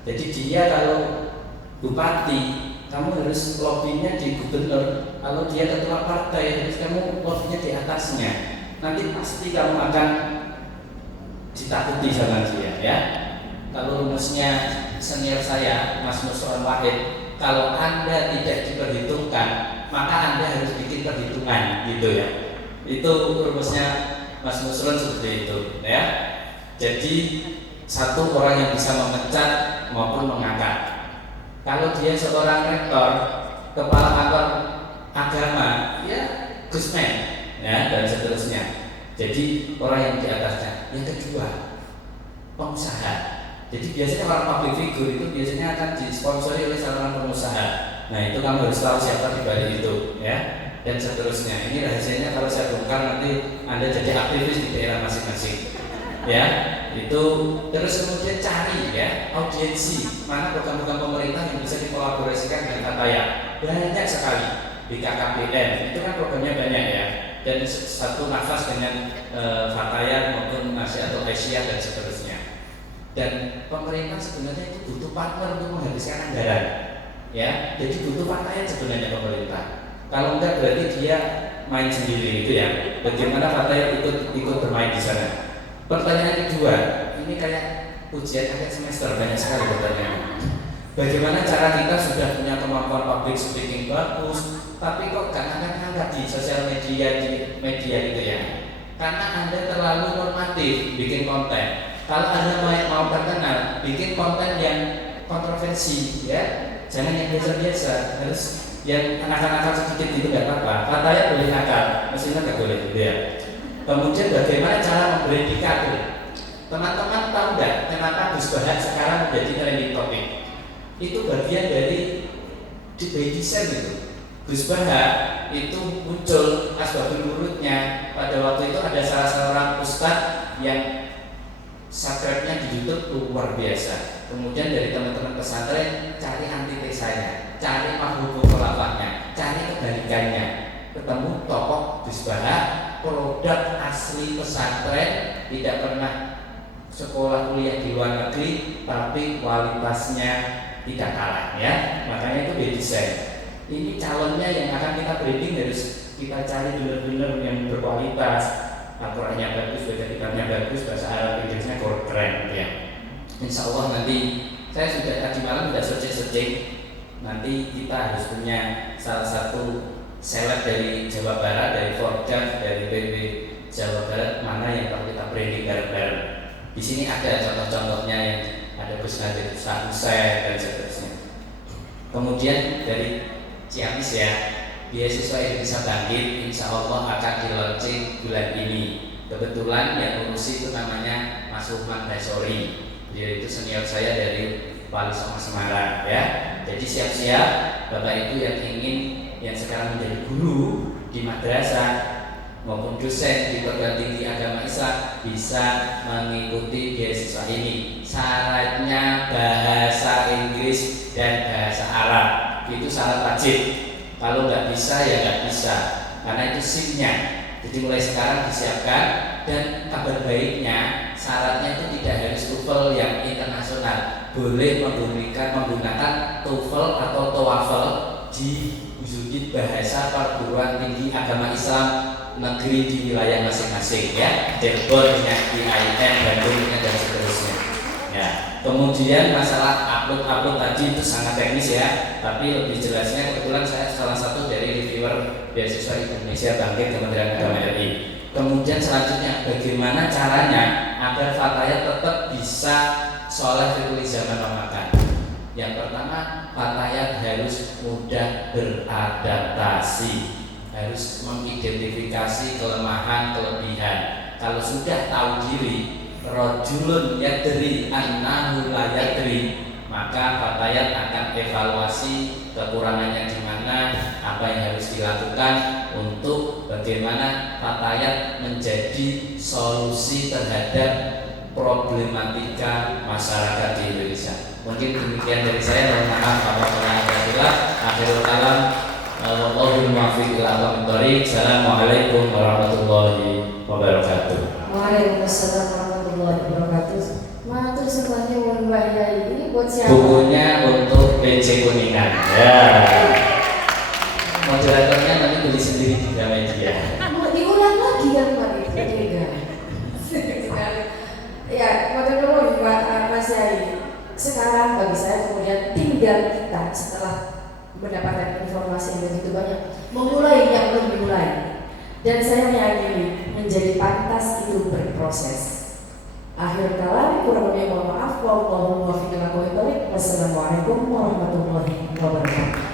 Jadi dia kalau bupati, kamu harus lobbynya di gubernur. Kalau dia ketua partai, harus kamu lobbynya di atasnya. Nanti pasti kamu akan ditakuti sama dia, ya. Kalau rumusnya senior saya, Mas Nusron Wahid, kalau Anda tidak diperhitungkan, maka Anda harus bikin perhitungan gitu ya. Itu rumusnya Mas Nusron seperti itu ya. Jadi satu orang yang bisa memecat maupun mengangkat. Kalau dia seorang rektor, kepala kantor agama, ya Gusmen ya, dan seterusnya. Jadi orang yang di atasnya. Yang kedua, pengusaha. Jadi biasanya orang public figure itu biasanya akan disponsori oleh seorang pengusaha. Nah itu kamu harus tahu siapa di balik itu ya, dan seterusnya. Ini rahasianya kalau saya bongkar nanti Anda jadi aktivis di daerah masing-masing ya. Itu terus kemudian cari ya audiensi, mana program-program pemerintah yang bisa dikolaborasikan dengan Fatayat. Banyak sekali di KKPN, itu kan programnya banyak ya, dan satu nafas dengan Fatayat maupun Nasyiatul Aisyah dan seterusnya. Dan pemerintah sebenarnya itu butuh partner untuk menghabiskan anggaran ya, jadi butuh Fatayat sebenarnya pemerintah. Kalau enggak berarti dia main sendiri itu ya. Bagaimana Fatayat ikut bermain di sana? Pertanyaan kedua, ini kayak ujian akhir semester, banyak sekali pertanyaan. Bagaimana cara kita sudah punya kemampuan public speaking bagus, tapi kok gak ngangkat di sosial media, di media gitu ya? Karena Anda terlalu normatif bikin konten. Kalau Anda mau terkenal, bikin konten yang kontroversi ya, jangan yang biasa-biasa, harus yang anak-anak sedikit itu nggak apa-apa. Fatayat boleh nakal, mestinya nggak boleh gitu ya. Kemudian bagaimana cara membranding kader? Teman-teman tahu nggak kenapa Gus Bahar sekarang menjadi trending topic? Itu bagian dari by design gitu. Gus Bahar itu muncul asbabul wurudnya pada waktu itu ada salah seorang ustadz yang subscribe-nya di YouTube luar biasa. Kemudian dari teman-teman pesantren cari antitesanya, cari mahbub kelapaknya, cari kebalikannya. Ketemu tokoh Gus Bahar, produk asli pesantren, tidak pernah sekolah kuliah di luar negeri, tapi kualitasnya tidak kalah ya. Makanya itu by design. Ini calonnya yang akan kita branding harus kita cari benar-benar yang berkualitas. Al-Qurannya bagus, baca kitabnya bagus, bahasa Arab Inggrisnya keren ya. Insya Allah nanti saya sudah tadi malam sudah searching. Nanti kita harus punya salah satu seleb dari Jawa Barat, dari Fordat, dari PB Jawa Barat, mana yang perlu kita branding bareng-bareng. Di sini ada contoh-contohnya yang ada Gus Nadir Sa'usai dan seterusnya. Kemudian dari Ciamis ya, beasiswa Indonesia Bangkit insya Allah akan di launching bulan ini. Kebetulan yang ngurusi itu namanya Mas Lukman Basori. Dia itu senior saya dari Wali Songo Semarang ya. Jadi siap-siap Bapak Ibu yang ingin yang sekarang menjadi guru di madrasah maupun dosen di perguruan tinggi agama Islam bisa mengikuti beasiswa ini. Syaratnya bahasa Inggris dan bahasa Arab, itu syarat wajib. Kalau nggak bisa ya nggak bisa, karena itu SIM-nya. Jadi mulai sekarang disiapkan. Dan kabar baiknya syaratnya itu tidak harus TOEFL yang internasional, boleh menggunakan TOEFL atau TOEFL di wujud bahasa perguruan tinggi agama Islam negeri di wilayah masing-masing ya. Cirebon punya IAIN, Bandung punya dan seterusnya ya. Kemudian masalah upload tadi itu sangat teknis ya, tapi lebih jelasnya kebetulan saya salah satu dari reviewer beasiswa Indonesia Bangkit Kementerian Agama RI. Kemudian selanjutnya bagaimana caranya agar Fatayat tetap bisa soleh di zaman Ramadan. Yang pertama, Fatayat harus mudah beradaptasi, harus mengidentifikasi kelemahan kelebihan. Kalau sudah tahu diri, rajulun yadri annahu la yadri, maka Fatayat akan evaluasi kekurangannya di mana, apa yang harus dilakukan untuk bagaimana Fatayat menjadi solusi terhadap problematika masyarakat di Indonesia. Mungkin demikian dari saya. Mohon maaf apabila ada salah. Akhirul kalam, wallahul muwaffiq ila aqwamit thoriq. Assalamualaikum warahmatullahi wabarakatuh. Waalaikumsalam warahmatullahi wabarakatuh. Matur semuanya mohon bahaya ini buat siapa? Bukunya untuk PC Kuningan. Ya. Moderatornya nanti beli sendiri di Gramedia. Mau diulang lagi yang kemarin tidak. Sekali. Ya, matur nuwun Mas Yai. Sekarang bagi saya kemudian tinggal kita setelah mendapatkan informasi yang begitu banyak, memulai yang belum dimulai. Dan saya meyakini menjadi pantas itu berproses. Akhir kalam, kurang lebih mohon maaf. Wassalamualaikum warahmatullahi wabarakatuh.